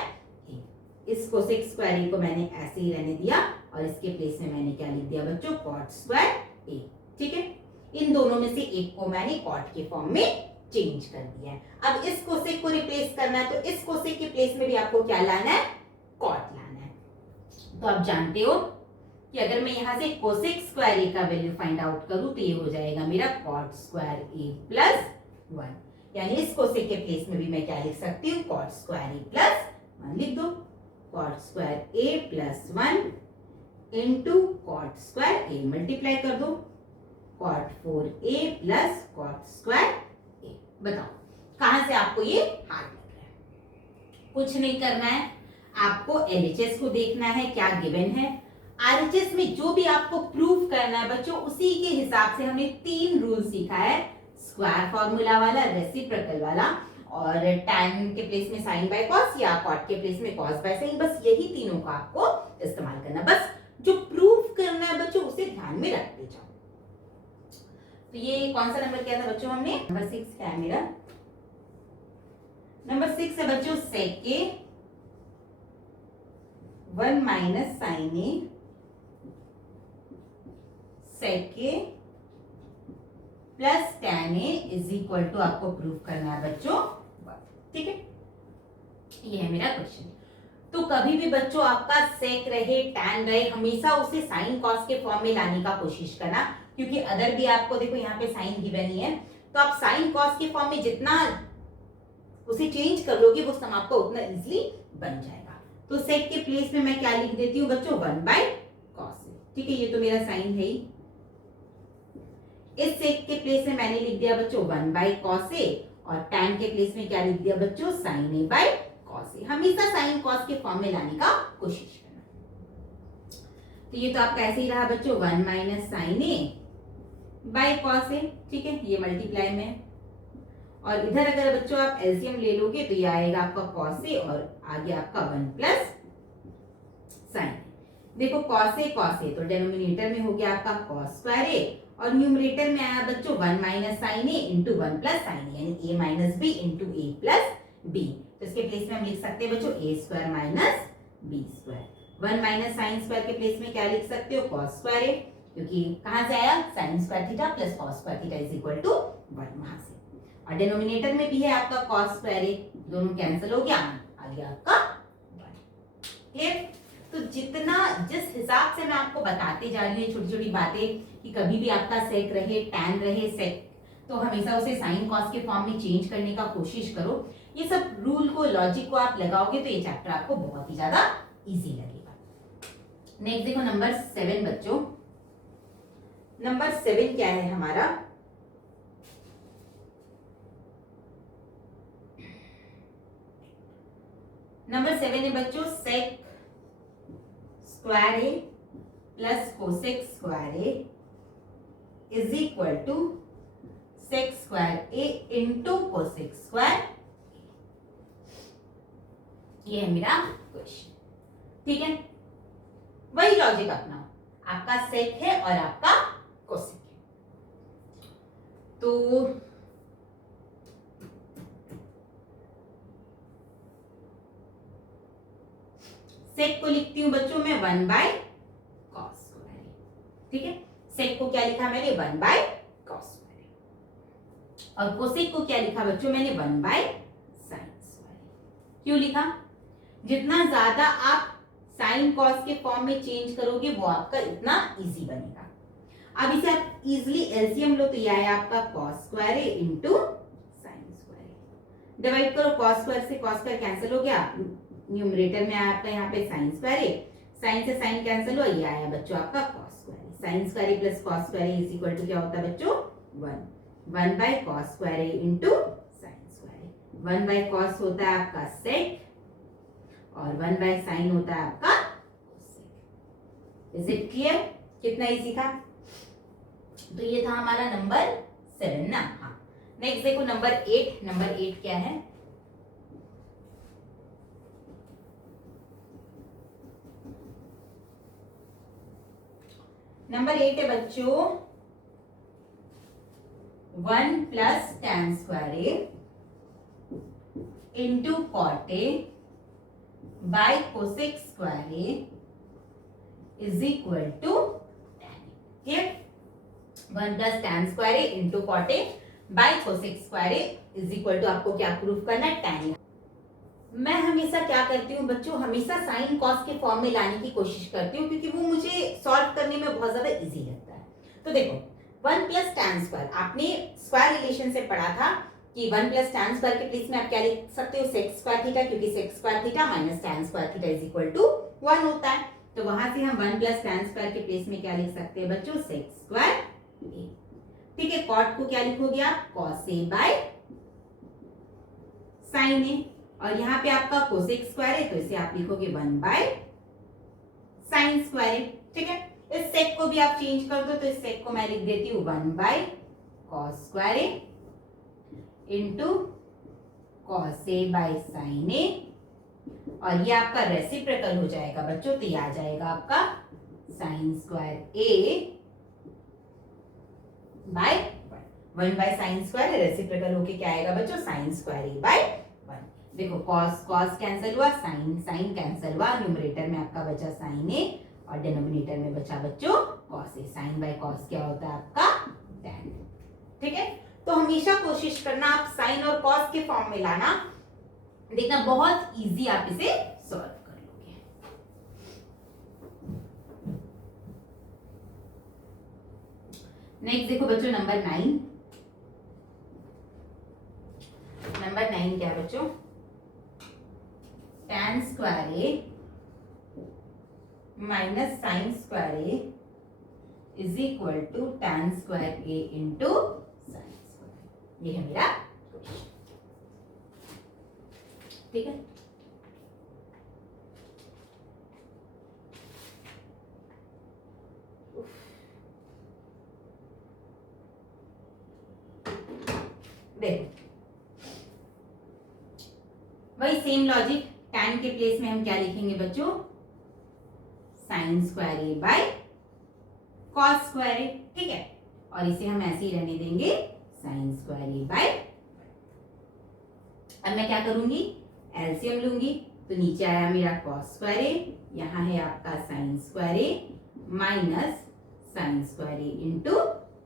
ए। इस कोसेक स्क्वायर ए को मैंने ऐसे ही रहने दिया और इसके प्लेस में मैंने क्या लिख दिया बच्चों, कॉट स्क्वायर ए। ठीक है, इन दोनों में से एक को मैंने कॉट के फॉर्म में चेंज कर दिया है। अब इस कोसेक को रिप्लेस करना है, तो इस कोसेक के प्लेस में भी आपको क्या लाना है, कॉट लाना है। तो आप जानते हो कि अगर मैं यहां से कोसेक स्क्वायर ए का वैल्यू फाइंड आउट करूं तो ये हो जाएगा मेरा कॉट स्क्वायर ए प्लस 1। यानी इस कोसेक के प्लेस में भी मैं क्या लिख सकती हूँ, कॉट स्क्वायर ए प्लस 1 लिख दो। Cot square A plus 1 into cot square A, multiply कर दो, cot 4a plus cot square A. बताओ कहां से आपको ये हार्ड लग रहा है। कुछ नहीं करना है, आपको एलएचएस को देखना है क्या गिवन है। आरएचएस में जो भी आपको प्रूफ करना है बच्चों, उसी के हिसाब से हमने 3 रूल सीखा है, स्क्वायर फॉर्मूला वाला, रेसिप्रोकल वाला, और tan के प्लेस में sin बाय cos या cot के प्लेस में cos बाय sin। बस यही तीनों का आपको इस्तेमाल करना, बस जो प्रूफ करना है बच्चों उसे ध्यान में रखते जाओ। तो ये कौन सा नंबर किया था बच्चों हमने, नंबर 6 क्या है मेरा, नंबर 6 है बच्चों sec के 1 माइनस साइन ए, sec के plus tan A is equal to आपको प्रूफ करना है बच्चों। ठीक है, ये है मेरा क्वेश्चन। तो कभी भी बच्चों आपका sec रहे tan रहे, हमेशा उसे sin cos के फॉर्म में लाने का कोशिश करना, क्योंकि अदर भी आपको देखो यहाँ पे साइन गिवन ही है, तो आप sin cos के फॉर्म में जितना उसे चेंज कर लोगे वो सम आपका उतना इजीली बन जाएगा। तो sec के प्लेस में मैं क्या लिख देती हूँ बच्चों, 1 बाय cos। ठीक है, ये तो मेरा साइन है ही। इस sec के प्लेस में मैंने लिख दिया बच्चों 1 बाय cos ए, और tan के प्लेस में क्या लिख दिया बच्चों, sin ए बाय cos ए। हमेशा sin cos के फॉर्म में लाने का कोशिश करना। तो ये तो आपका ऐसे ही रहा बच्चों, 1 minus sine A by cos ए। ठीक है, ये मल्टीप्लाई में, और इधर अगर बच्चों आप एलसीएम ले लोगे तो ये आएगा आपका cos ए, और आगे आपका 1 प्लस साइन। देखो cos ए तो डिनोमिनेटर में हो गया आपका cos स्क्वायर ए, और न्यूमरेटर में आया बच्चों 1 minus sine A into 1 plus sine A, यानी a minus B into A plus B. तो इसके प्लेस में हम लिख सकते हैं बच्चों a square minus B square. 1 minus sine square के प्लेस में क्या लिख सकते हो, cos स्क्वायर ए, क्योंकि कहां से आया, sine square theta plus cos square theta is equal to 1 वहां से, और डिनोमिनेटर में भी है आपका cos स्क्वायर ए, दोनों कैंसिल हो गया, आ गया आपका 1। क्लियर। तो जितना जिस हिसाब से मैं आपको बताते जा रही हूँ छोटी छोटी बातें, कि कभी भी आपका sec रहे tan रहे, sec तो हमेशा उसे sin cos के फॉर्म में चेंज करने का कोशिश करो। ये सब रूल को, लॉजिक को आप लगाओगे तो ये चैप्टर आपको बहुत ही ज्यादा इजी लगेगा। नेक्स्ट देखो नंबर 7 बच्चों, नंबर 7 क्या है हमारा, नंबर 7 है बच्चों sec square A plus cosec square A is equal to sec square A into cosec square. ये है मेरा क्वेश्चन। ठीक है, वही लॉजिक अपनाओ, आपका सेक है और आपका कोसेक है। तो सेक को लिखती हूं बच्चों मैं 1 बाय कॉस स्क्वायर। ठीक है, सेक को क्या लिखा मैंने, 1 बाय कॉस स्क्वायर, और कोसेक को क्या लिखा बच्चों मैंने, 1 बाय साइन स्क्वायर। क्यों लिखा, जितना ज्यादा आप साइन कॉस के फॉर्म में चेंज करोगे वो आपका इतना इजी बनेगा। अब इसे आप इजीली एलसीएम लो, तो ये आया आपका कॉस स्क्वायर ए इंटू साइन स्क्वायर। डिवाइड करो, कॉस स्क्वायर से कॉस स्क्वायर कैंसिल हो गया, न्यूमरेटर में आया आपका यहाँ पे साइन स्क्वायर ए, साइन से साइन कैंसिल हुआ, ये आया बच्चों आपका cos square A. Sine square A plus cos square A is equal to क्या होता है बच्चों, 1 by cos square A into sine square A. 1 by cos होता है आपका सेक, और 1 बाय साइन होता है आपका कोसेक। Is it clear? कितना इजी था? तो ये था हमारा नंबर 7 ना। हाँ, नेक्स्ट देखो नंबर 8। नंबर 8 क्या है? नंबर 8 है बच्चों 1 plus tan square A into cot A by cosec square A is equal to tan A. 1 plus tan square A into cot A by cosec square A is equal to, आपको क्या proof करना है? tan। मैं हमेशा क्या करती हूँ बच्चों, हमेशा साइन कॉस के फॉर्म में लाने की कोशिश करती हूँ, क्योंकि वो मुझे सॉल्व करने में बहुत ज्यादा इजी लगता है। तो देखो 1 प्लस tan स्क्वायर, आपने स्क्वायर रिलेशन से पढ़ा था कि 1 प्लस tan स्क्वायर के प्लेस में आप क्या लिख सकते हो? सेक स्क्वायर थीटा, क्योंकि sec square theta minus tan square theta is equal to 1 होता है। तो वहां से हम 1 प्लस tan स्क्वायर के प्लेस में क्या लिख सकते हैं बच्चों? सेक स्क्वायर ए। ठीक है, कॉट को क्या लिखोगे आप? Cos A by sine A. और यहाँ पे आपका कोसेक स्क्वायर है तो इसे आप लिखोगे 1 बाय साइन स्क्वायर है। ठीक है, इस सेक को भी आप चेंज कर दो, तो इस सेक को मैं लिख देती हूँ 1 by cos square A into cos A by sine A. और ये आपका रेसिप्रोकल हो जाएगा बच्चों, तो ये आ जाएगा आपका sine square A by 1 by sine square, reciprocal होके क्या आएगा बच्चों? Sine square A by 1। देखो कॉस कॉस कैंसिल हुआ, साइन साइन कैंसिल हुआ, न्यूमरेटर में आपका बचा साइन ए और डिनोमिनेटर में बचा बच्चों cos A. Sine by cos क्या होता है आपका? tan। ठीक है, तो हमेशा कोशिश करना आप साइन और कॉस के फॉर्म में लाना, देखना बहुत इजी आप इसे सॉल्व कर लोगे। नेक्स्ट देखो बच्चों नंबर 9। नंबर 9 क्या है बच्चों? tan square A minus sine square A is equal to tan square A into sine square. ये है मेरा क्वेश्चन। ठीक है, देखो वही सेम लॉजिक, tan के प्लेस में हम क्या लिखेंगे बच्चों? Sine square A by cos square ए। ठीक है, और इसे हम ऐसे ही रहने देंगे साइन स्क्वायर ए बाय। अब मैं क्या करूंगी? एलसीएम लूंगी, तो नीचे आया मेरा कॉस स्क्वायर ए, यहाँ है आपका साइन स्क्वायर ए माइनस साइन स्क्वायर ए इंटू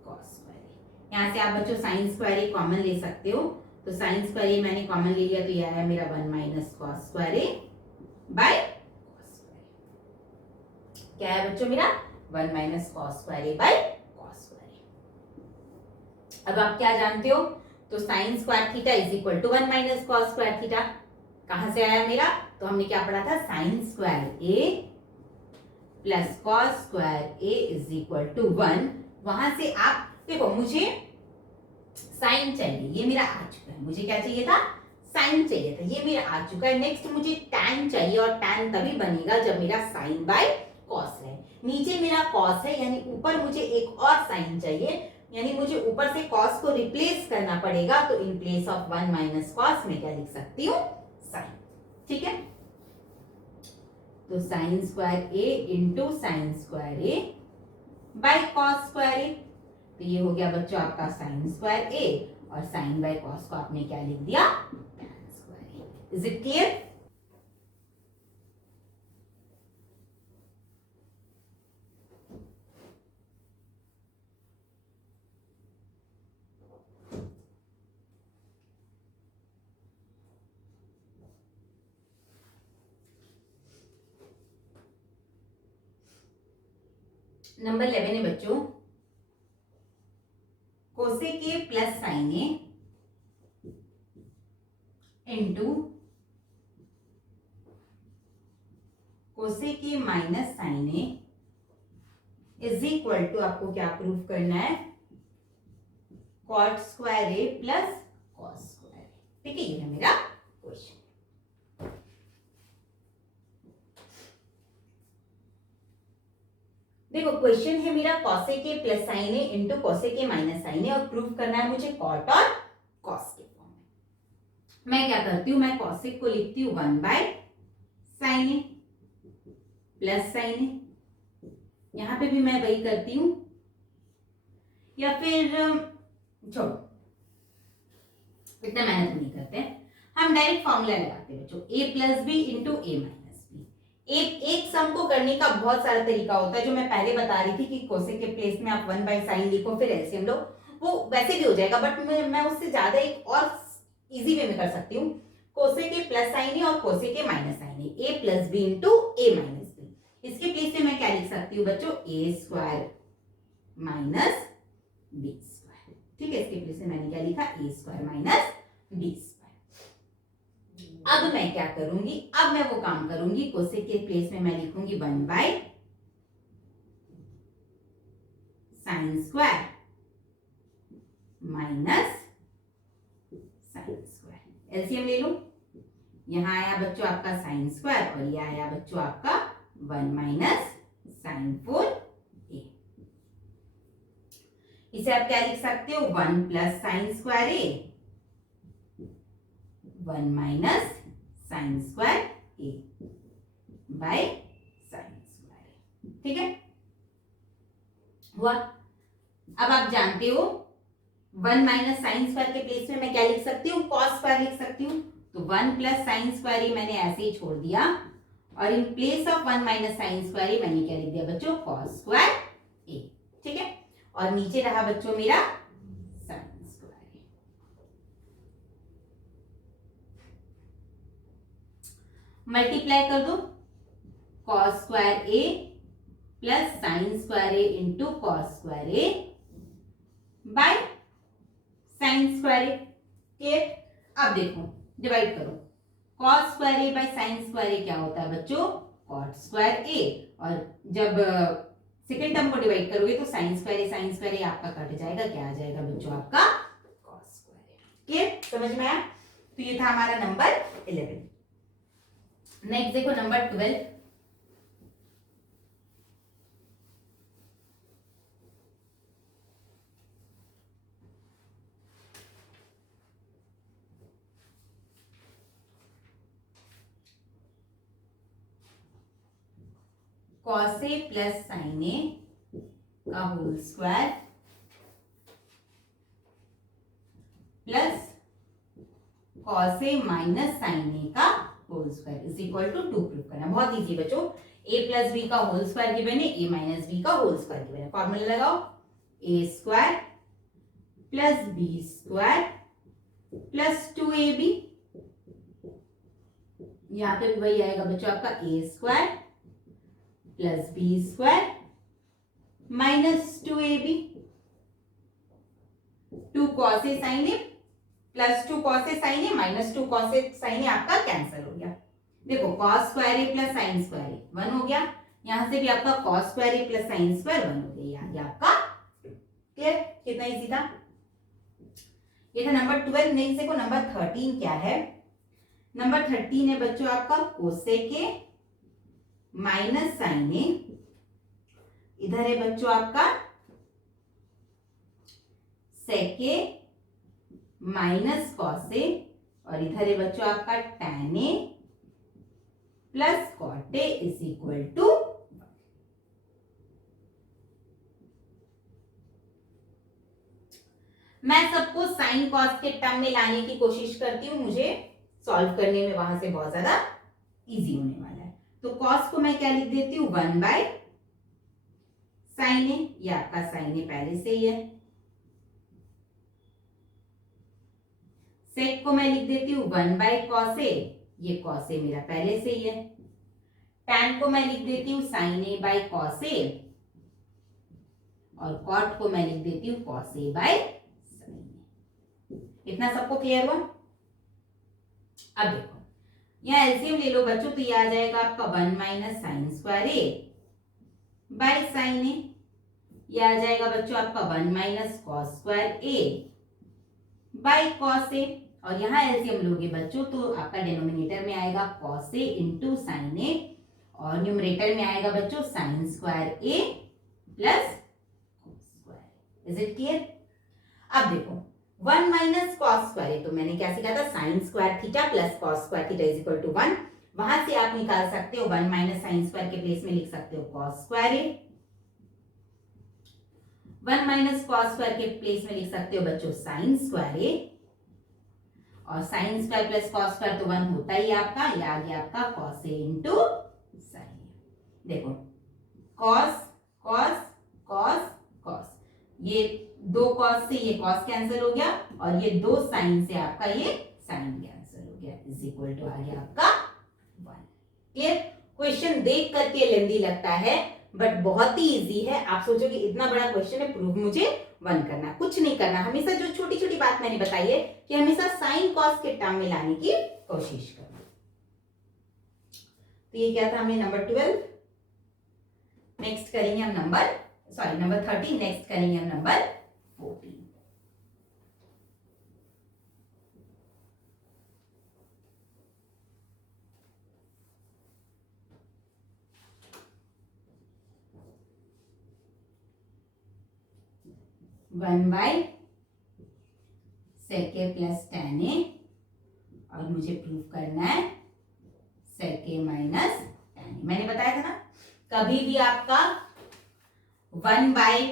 कॉस स्क्वायर ए। यहाँ से आप बच्चों साइन स्क्वायर ए कॉमन ले सकते हो, तो साइन स्क्वायर ए मैंने कॉमन ले लिया, तो ये आया मेरा 1 minus cos square A by cos square ए। क्या है बच्चों मेरा? 1 minus cos square A by cos square ए। अब आप क्या जानते हो? तो sine square theta is equal to 1 minus cos square theta. कहां से आया मेरा? तो हमने क्या पढ़ा था? Sine square A plus cos square A is equal to 1। वहां से आप देखो, मुझे साइन चाहिए, ये मेरा आ चुका है। मुझे क्या चाहिए था? साइन चाहिए था, ये मेरा आ चुका है। नेक्स्ट मुझे tan चाहिए, और tan तभी बनेगा जब मेरा साइन बाय कॉस है। नीचे मेरा कॉस है, यानी ऊपर मुझे एक और साइन चाहिए, यानी मुझे ऊपर से कॉस को रिप्लेस करना पड़ेगा। तो in place of 1 minus cos में क्या लिख सकती हूँ? साइन। ठीक है, तो sine square A into sine square A by cos square ए। तो ये हो गया बच्चों आपका साइन स्क्वायर ए, और साइन बाय कॉस को आपने क्या लिख दिया? tan square A. Is it clear? Number 11 है बच्चों cosec A plus sine A into cosec A minus sine A is equal to, आपको क्या प्रूफ करना है? कॉट स्क्वायर ए प्लस कॉस स्क्वायर ए। ठीक है, ये है मेरा क्वेश्चन। देखो क्वेश्चन है मेरा cosec a plus sin a into cosec a minus sin a और प्रूफ करना है मुझे cot और cos के फॉर्म में। मैं क्या करती हूँ, मैं cosec को लिखती हूँ 1 by sin a plus sin a, यहां पे भी मैं वही करती हूँ, या फिर छोड़ो इतना मेहनत नहीं करते हैं, हम डायरेक्ट फॉर्मूला लगाते हैं बच्चों, a plus B into A minus B. एक सम को करने का बहुत सारा तरीका होता है, जो मैं पहले बता रही थी कि कोसेक के प्लेस में आप 1 बाय साइन लिखो फिर एलसीएम लो, वो वैसे भी हो जाएगा, बट मैं उससे ज्यादा एक और इजी वे में कर सकती हूँ, कोसेक के प्लस साइन ए और कोसेक के माइनस साइन ए प्लस बी इंटू ए माइनस बी। इसके प्लेस में मैं क्या लिख सकती हूँ बच्चों, A square minus B square. ठीक है, इसके प्लेस में मैंने क्या लिखा, ए स्क्वायर माइनस बी स्क्वायर। अब मैं क्या करूंगी, अब मैं वो काम करूंगी, कोसेक के प्लेस में मैं लिखूंगी 1 by sine square minus sine square. LCM ले लो, यहां आया बच्चों आपका साइन स्क्वायर और ये आया बच्चों आपका 1 माइनस साइन 4a। इसे आप क्या लिख सकते हो, 1 plus sine square A 1 minus sine square A by sine square ए। ठीक है, हुआ। अब आप जानते हो 1 माइनस साइन स्क्वायर के प्लेस में मैं क्या लिख सकती हूँ, कॉस स्क्वायर लिख सकती हूँ, तो 1 प्लस साइन स्क्वायर ए मैंने ऐसे ही छोड़ दिया और in place of 1 minus sine square A मैंने क्या लिख दिया बच्चों, कॉस स्क्वायर ए। ठीक है, और नीचे रहा बच्चों मेरा साइन स्क्वायर ए। मल्टीप्लाई कर दो, cos square A plus sine square A into cos square A by sine square A. Clear. अब देखो डिवाइड करो, cos square A by sine square ए क्या होता है बच्चों, कॉट स्क्वायर ए, और जब सेकेंड टर्म को डिवाइड करोगे तो साइन स्क्वायर ए आपका कट जाएगा, क्या आ जाएगा बच्चों आपका कॉस स्क्वायर ए। क्लियर, समझ में आया। तो ये था हमारा नंबर 11। नेक्स्ट देखो नंबर 12। कॉस ए प्लस साइन ए का होल स्क्वायर प्लस कॉस ए माइनस साइन ए का whole square is equal to 2 prove करना। बहुत इजी बच्चों, a प्लस बी का होल स्क्वायर गिवन है, a माइनस बी का होल स्क्वायर गिवन है। फॉर्मूला लगाओ, a square plus B square plus 2ab, यहां पे भी वही आएगा बच्चों आपका a square plus B square minus 2ab, 2 cos A sine A plus 2 cos A sine A minus 2 cos A sine ए आपका कैंसिल हो गया। देखो cos square A plus sine square A 1 हो गया, यहां से भी आपका कॉस स्क्वायर ए प्लस साइन स्क्वायर 1 हो गया, ये आपका। क्लियर, कितना इजी था। ये था नंबर 12। नेक्स्ट देखो नंबर 13 क्या है। नंबर 13 है बच्चों आपका कोसेक ए माइनस साइन ए, इधर है बच्चों आपका sec A minus cos A, और इधर है बच्चों आपका tan A plus cot A is equal to. मैं सबको साइन कॉस के टर्म में लाने की कोशिश करती हूं, मुझे सॉल्व करने में वहां से बहुत ज्यादा इजी होने वाला है। तो कॉस को मैं क्या लिख देती हूँ, 1 बाय साइन ए, ये आपका साइन ए पहले से ही है। सेक को मैं लिख देती हूँ 1 बाय कॉस ए, ये कॉस ए मेरा पहले से ही है। टैन को मैं लिख देती हूँ sign A by cos A, और कॉट को मैं लिख देती हूँ कॉस ए बाय साइन ए। इतना सबको क्लियर हुआ। अब देखो यहाँ एलसीएम ले लो बच्चों, तो ये आ जाएगा आपका 1 minus sine square A by sine ए, ये आ जाएगा बच्चों आपका 1 minus cos square A by cos A, और यहाँ एलसीएम लोगे बच्चों तो आपका डिनोमिनेटर में आएगा cos A into sign A, और न्यूमरेटर में आएगा बच्चों sine square A plus square. Is it clear? अब देखो 1 माइनस कॉस स्क्वायर है, तो मैंने क्या सीखा था, sine square theta plus cos square theta is equal to 1। वहां से आप निकाल सकते हो 1 माइनस साइन स्क्वायर के प्लेस में लिख सकते हो कॉस स्क्वायर है, 1 माइनस कॉस स्क्वायर के प्लेस में लिख सकते हो बच्चों साइन स्क्वायर है, और sine square plus cos square तो 1 होता ही आपका, ये आ गया आपका कॉस ए इंटू साइन। देखो कॉस कॉस कॉस कॉस, ये दो कॉस से ये कॉस कैंसिल हो गया, और ये दो साइन से आपका ये साइन कैंसिल हो गया, इज इक्वल टू आ गया आपका 1। क्लियर? क्वेश्चन देख करके लेंदी लगता है बट बहुत ही इजी है। आप सोचोगे इतना बड़ा क्वेश्चन है, प्रूफ मुझे 1 करना, कुछ नहीं करना। हमेशा जो छोटी छोटी बात मैंने बताई है कि हमेशा साइन कॉस के टर्म में लाने की कोशिश करना। तो ये क्या था, हमने नंबर 12। नेक्स्ट करेंगे हम नंबर 13। नेक्स्ट करेंगे हम number 14। One by sec A plus tan A, और मुझे प्रूव करना है सेक ए माइनस टेन ए। मैंने बताया था ना, कभी भी आपका 1 बाई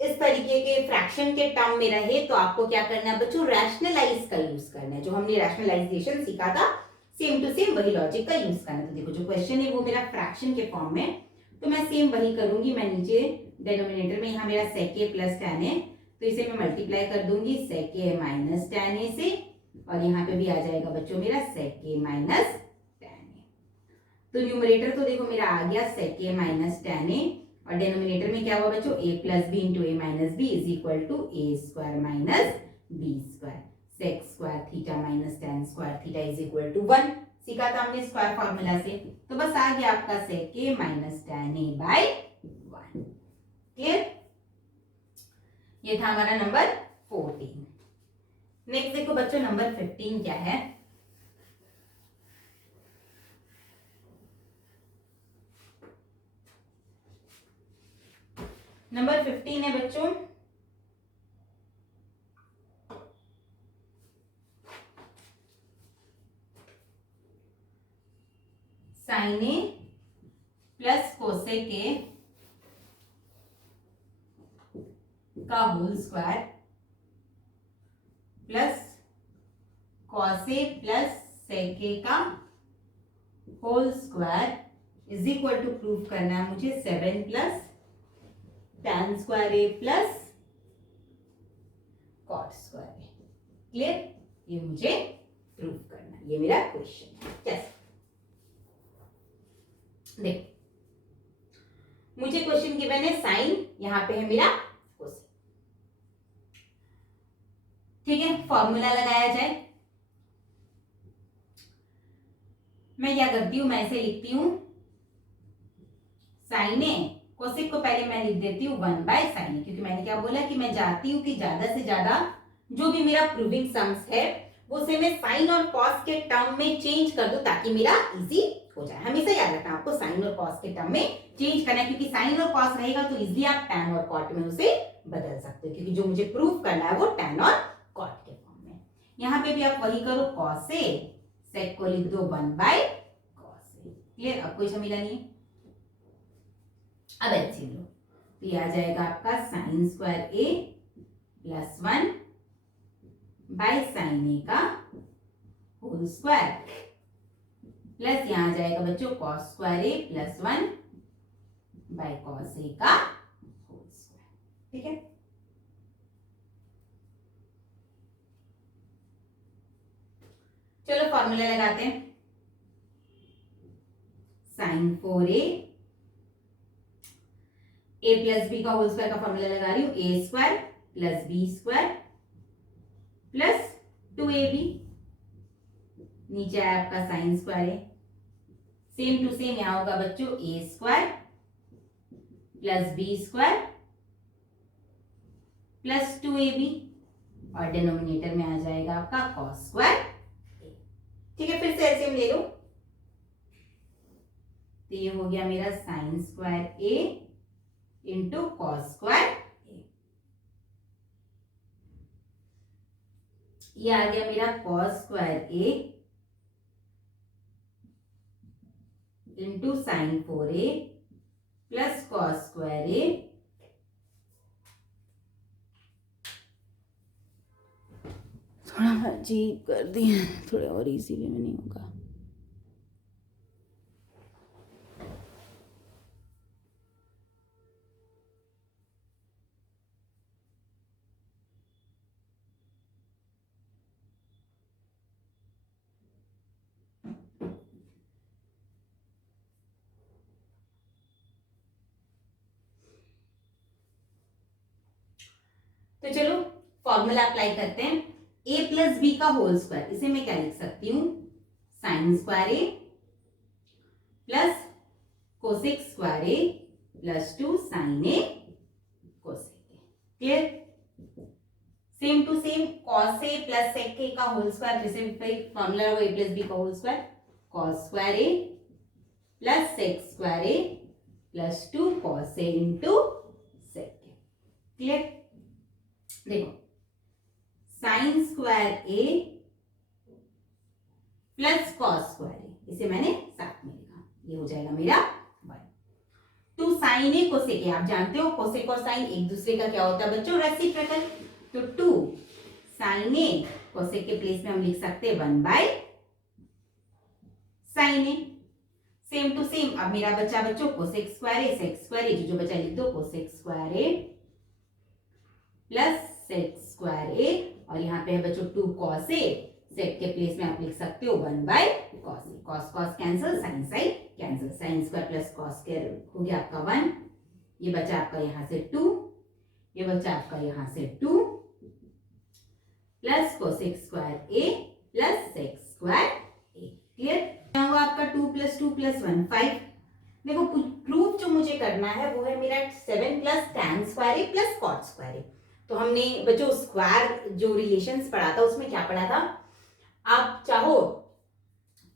इस तरीके के फ्रैक्शन के टर्म में रहे तो आपको क्या करना है बच्चों, रैशनलाइज का यूज करना है। जो हमने रैशनलाइजेशन सीखा था सेम टू सेम वही लॉजिक का यूज करना है। तो देखो जो क्वेश्चन है वो मेरा फ्रैक्शन के फॉर्म में, तो मैं सेम वही करूंगी। मैं नीचे डिनोमिनेटर में यहाँ मेरा सेक ए प्लस टेन है, तो इसे मैं मल्टीप्लाई कर दूंगी सेक ए माइनस टेन ए से, और यहाँ पे भी आ जाएगा बच्चों मेरा सेक ए माइनस टेन ए। तो न्यूमरेटर तो देखो मेरा आ गया सेक ए माइनस टेन ए, और डिनोमिनेटर में क्या हुआ बच्चों, a plus B into A minus B is equal to A square minus B square. Sec square theta minus tan square theta is equal to 1 सीखा था हमने स्क्वायर फॉर्मूला से। तो बस आ गया आपका sec A minus tan A by 1। Clear? ये था हमारा नंबर 14। नेक्स्ट देखो बच्चों नंबर 15 क्या है। नंबर 15 है बच्चों sine A plus cosec A का whole square plus cos A plus sec A का whole square is equal to prove करना है मुझे 7 plus tan square A plus cot square A. Clear? ये मुझे प्रूव करना है, ये मेरा क्वेश्चन है। कैसे? देखो मुझे क्वेश्चन गिवन है साइन, यहां पे है मेरा कोसेक। ठीक है, फॉर्मूला लगाया जाए। मैं क्या करती हूं, मैं इसे लिखती हूं साइन ए, कोसेक को पहले मैं लिख देती हूँ 1 बाय साइन ए, क्योंकि मैंने क्या बोला कि मैं चाहती हूँ कि ज्यादा से ज्यादा जो भी मेरा प्रूविंग सम्स है वो से मैं साइन और कॉस के टर्म में चेंज कर दूं ताकि मेरा इजी हो जाए। हमेशा याद रखना आपको साइन और कॉस के टर्म में चेंज करना है, क्योंकि साइन और कॉस रहेगा तो इजीली आप टैन और कॉट में उसे बदल सकते हो, क्योंकि जो मुझे प्रूव करना है वो टैन और कॉट के फॉर्म में। यहाँ पे भी आप वही करो, कॉस ए, सेक को लिख दो 1 बाय कॉस ए। क्लियर? अब कोई झमेला नहीं है। अब ऐसे लो, तो ये आ जाएगा आपका sine square A plus 1 by sine ए का होल स्क्वायर प्लस यहां आ जाएगा बच्चों cos square A plus 1 by cos ए का होल स्क्वायर। ठीक है, चलो फॉर्मूला लगाते हैं। Sine 4a A plus B का होल स्क्वायर का फॉर्मूला लगा रही हूं, A square plus B square plus 2ab, नीचे आया आपका साइन स्क्वायर है। सेम टू सेम यहां होगा बच्चों A square plus B square plus 2ab, और डिनोमिनेटर में आ जाएगा आपका कॉस स्क्वायर। ठीक है, फिर से एलसीएम ले लो, तो ये हो गया मेरा साइन स्क्वायर ए इंटू कॉस स्क्वायर ए। ये आ गया मेरा cos square A into sine 4a plus cos square A थोड़ा अजीब कर दिया, थोड़ा और इजी वे में नहीं होगा। तो चलो फॉर्मूला अप्लाई करते हैं। a प्लस बी का होल स्क्वायर, इसे मैं क्या लिख सकती हूँ, sine square A plus cosec square A plus 2 sine A cosec A. Clear? Same to same cos A plus sec A का होल स्क्वायर, जैसे फॉर्मूला हो a प्लस बी का whole square, cos square A plus sec square A plus 2 cos A into sec A. Clear? देखो sine square ए plus cos square ए, इसे मैंने साथ में लिखा, ये हो जाएगा मेरा 1। 2 साइन ए कोसेक ए, आप जानते हो कोसेक और साइन एक दूसरे का क्या होता है बच्चों, रेसिप्रोकल। तो 2 साइन ए कोसेक के प्लेस में हम लिख सकते हैं 1 by sine A. Same to same अब मेरा बच्चा बच्चों cosec square A sec square A, जो बच्चा लिख दो कोसेक स्क्वायर ए प्लस सेक स्क्वायर ए, और यहाँ पे है बच्चों 2 कॉस ए, सेक के प्लेस में आप लिख सकते हो 1 by cos A. Cos cos cancel, sine sine cancel, sine square plus cos square हो गया आपका 1, ये बचा आपका यहाँ से 2, ये बचा आपका यहाँ से 2 plus cosec square A plus sec square A. Clear? क्या होगा आपका 2 प्लस 2 प्लस 1 5। देखो प्रूफ जो मुझे करना है वो है मेरा 7 प्लस टैन स्क्वायर ए प्लस कॉट स्क्वायर ए। तो हमने बच्चों स्क्वायर जो रिलेशंस पढ़ा था उसमें क्या पढ़ा था, आप चाहो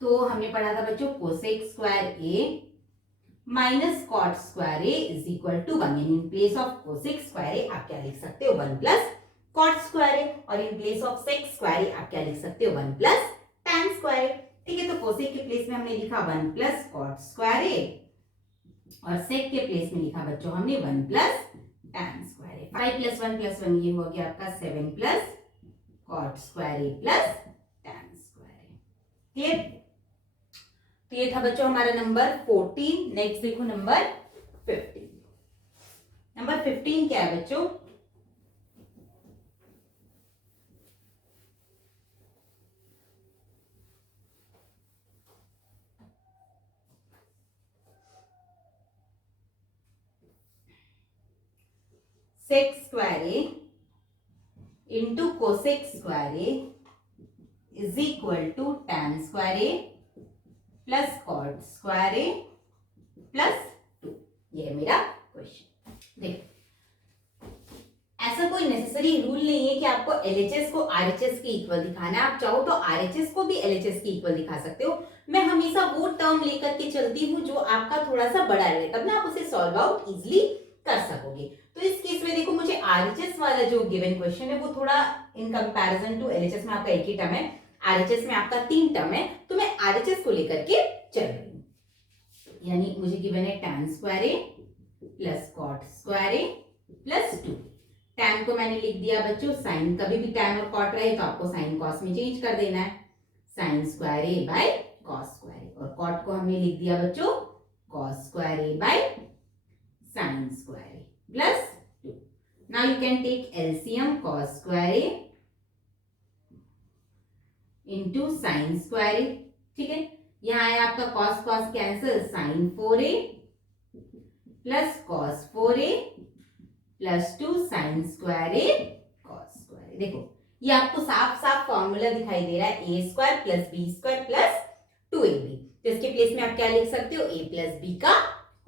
तो हमने पढ़ा था बच्चों cosec square A minus cot square A is equal to 1, यानी in place of cosec square a आप क्या लिख सकते हो 1 प्लस कॉट स्क्वायर ए, और in place of sec square a आप क्या लिख सकते हो 1 प्लस टैन स्क्वायर ए। ठीक है, तो कोसेक के प्लेस में हमने लिखा 1 प्लस कॉट स्क्वायर ए, और सेक के प्लेस में लिखा बच्चों हमने 1 plus tan square A. 5 plus 1 plus 1 ये हो गया आपका 7 plus cot square A plus tan square A. Clear? तो ये था बच्चों हमारा नंबर 14। नेक्स्ट देखो नंबर 15। नंबर 15 क्या है बच्चों, sec square A into cosec square A is equal to tan square A plus cot square A plus 2। ये है मेरा क्वेश्चन। देखो ऐसा कोई नेसेसरी रूल नहीं है कि आपको एलएचएस को आरएचएस के इक्वल दिखाना है, आप चाहो तो आरएचएस को भी एलएचएस के इक्वल दिखा सकते हो। मैं हमेशा वो टर्म लेकर के चलती हूँ जो आपका थोड़ा सा बड़ा रहे, तब ना आप उसे सॉल्व आउट इजिली कर सकोगे। तो इस केस में देखो मुझे आरएचएस वाला जो गिवन क्वेश्चन है वो थोड़ा इन कंपैरिजन टू एलएचएस में आपका एक ही टर्म है, आरएचएस में आपका 3 टर्म है, तो मैं आरएचएस को लेकर के चल रही हूँ। यानी मुझे गिवन है tan स्क्वायर ए प्लस कॉट स्क्वायर ए प्लस 2। tan को मैंने लिख दिया बच्चों साइन, कभी भी tan और कॉट रहे तो आपको साइन कॉस में चेंज कर देना है, sine square A by cos square ए, और कॉट को हमने लिख दिया बच्चों cos square A by sine square A plus 2। Now you can take LCM cos square A into sine square ए। ठीक है, यहाँ है आपका cos cos cancel, sine 4a plus cos 4a plus 2 sine square A cos square a. देखो ये आपको साफ साफ फॉर्मूला दिखाई दे रहा है, a square plus B square plus 2ab। तो इसके प्लेस में आप क्या लिख सकते हो, ए प्लस बी का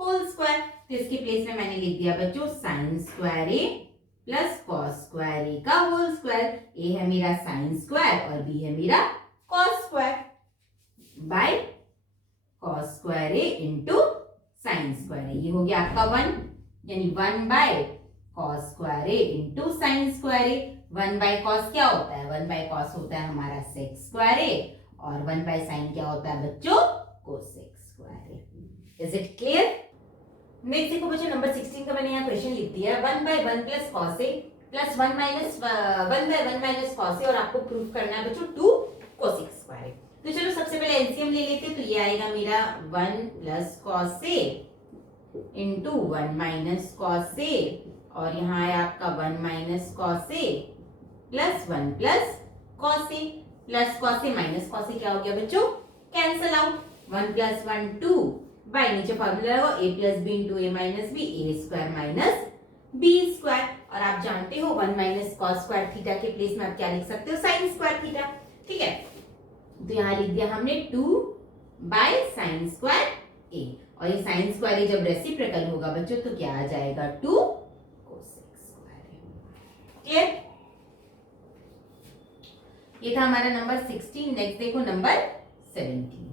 होल स्क्वायर। तो इसके प्लेस में मैंने लिख दिया बच्चों साइन स्क्वायर ए प्लस कॉस स्क्वायर ए का होल स्क्वायर। ए है मेरा साइन स्क्वायर और बी है मेरा cos square by cos square A into sine square ए। ये हो गया आपका 1। यानी 1/cos² इंटू sin², 1/cos क्या होता है, 1/cos होता है हमारा sec², और 1/sin क्या होता है बच्चों, cosec²। Is it clear? Next देखो बच्चों नंबर 16 का मैंने यहाँ क्वेश्चन लिख दिया है, 1/1 plus cos A plus 1/1 cos A, और आपको प्रूफ करना है बच्चों 2 cosec²। तो चलो सबसे पहले एलसीएम ले लेते हैं, तो ये आएगा मेरा 1 plus cos A into 1 cos A, और यहाँ है आपका 1 cos A plus 1 plus cos A, plus cos A minus cos A क्या हो गया बच्चों, कैंसल आउट, 1 प्लस 1 2, बाई नीचे फॉर्मूला लगाओ a plus B into a minus B, a² minus b², और आप जानते हो 1 माइनस cos² थीटा के प्लेस में आप क्या लिख सकते हो, sin² थीटा। ठीक है, तो यहाँ लिख दिया हमने 2/sin² a, और ये sin² जब रेसिप्रोकल होगा बच्चों तो क्या आ जाएगा 2 cosec²। क्लियर? ये था हमारा नंबर 16। नेक्स्ट देखो नंबर 17।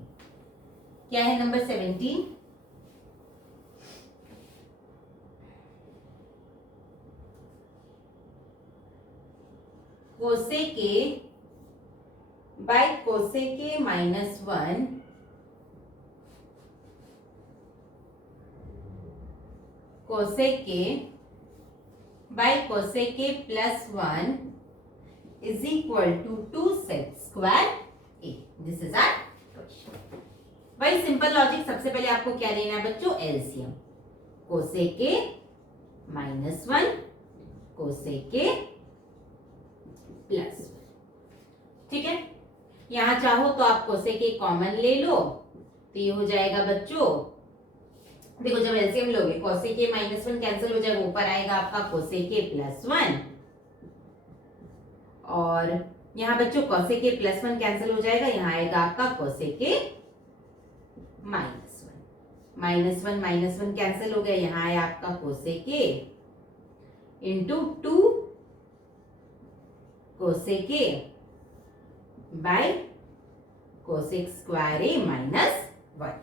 क्या है number 17? cosec A by cosec A minus 1 cosec A by cosec A plus 1 is equal to 2 sec² A। This is our question. भाई सिंपल लॉजिक, सबसे पहले आपको क्या लेना है बच्चों, LCM, cosec A minus 1 cosec A plus 1। ठीक है, यहां चाहो तो आप cosec A कॉमन ले लो, तो ये हो जाएगा बच्चों, देखो जब एलसीएम लोगे cosec A माइनस 1 कैंसिल हो जाएगा, ऊपर आएगा आपका cosec A प्लस 1, और यहाँ बच्चों cosec A प्लस 1 कैंसिल हो जाएगा, यहाँ आएगा आपका cosec A minus 1, minus 1 cancel हो गया, यहाँ आया आपका cosec A into 2 cosec A by cosec² A minus 1,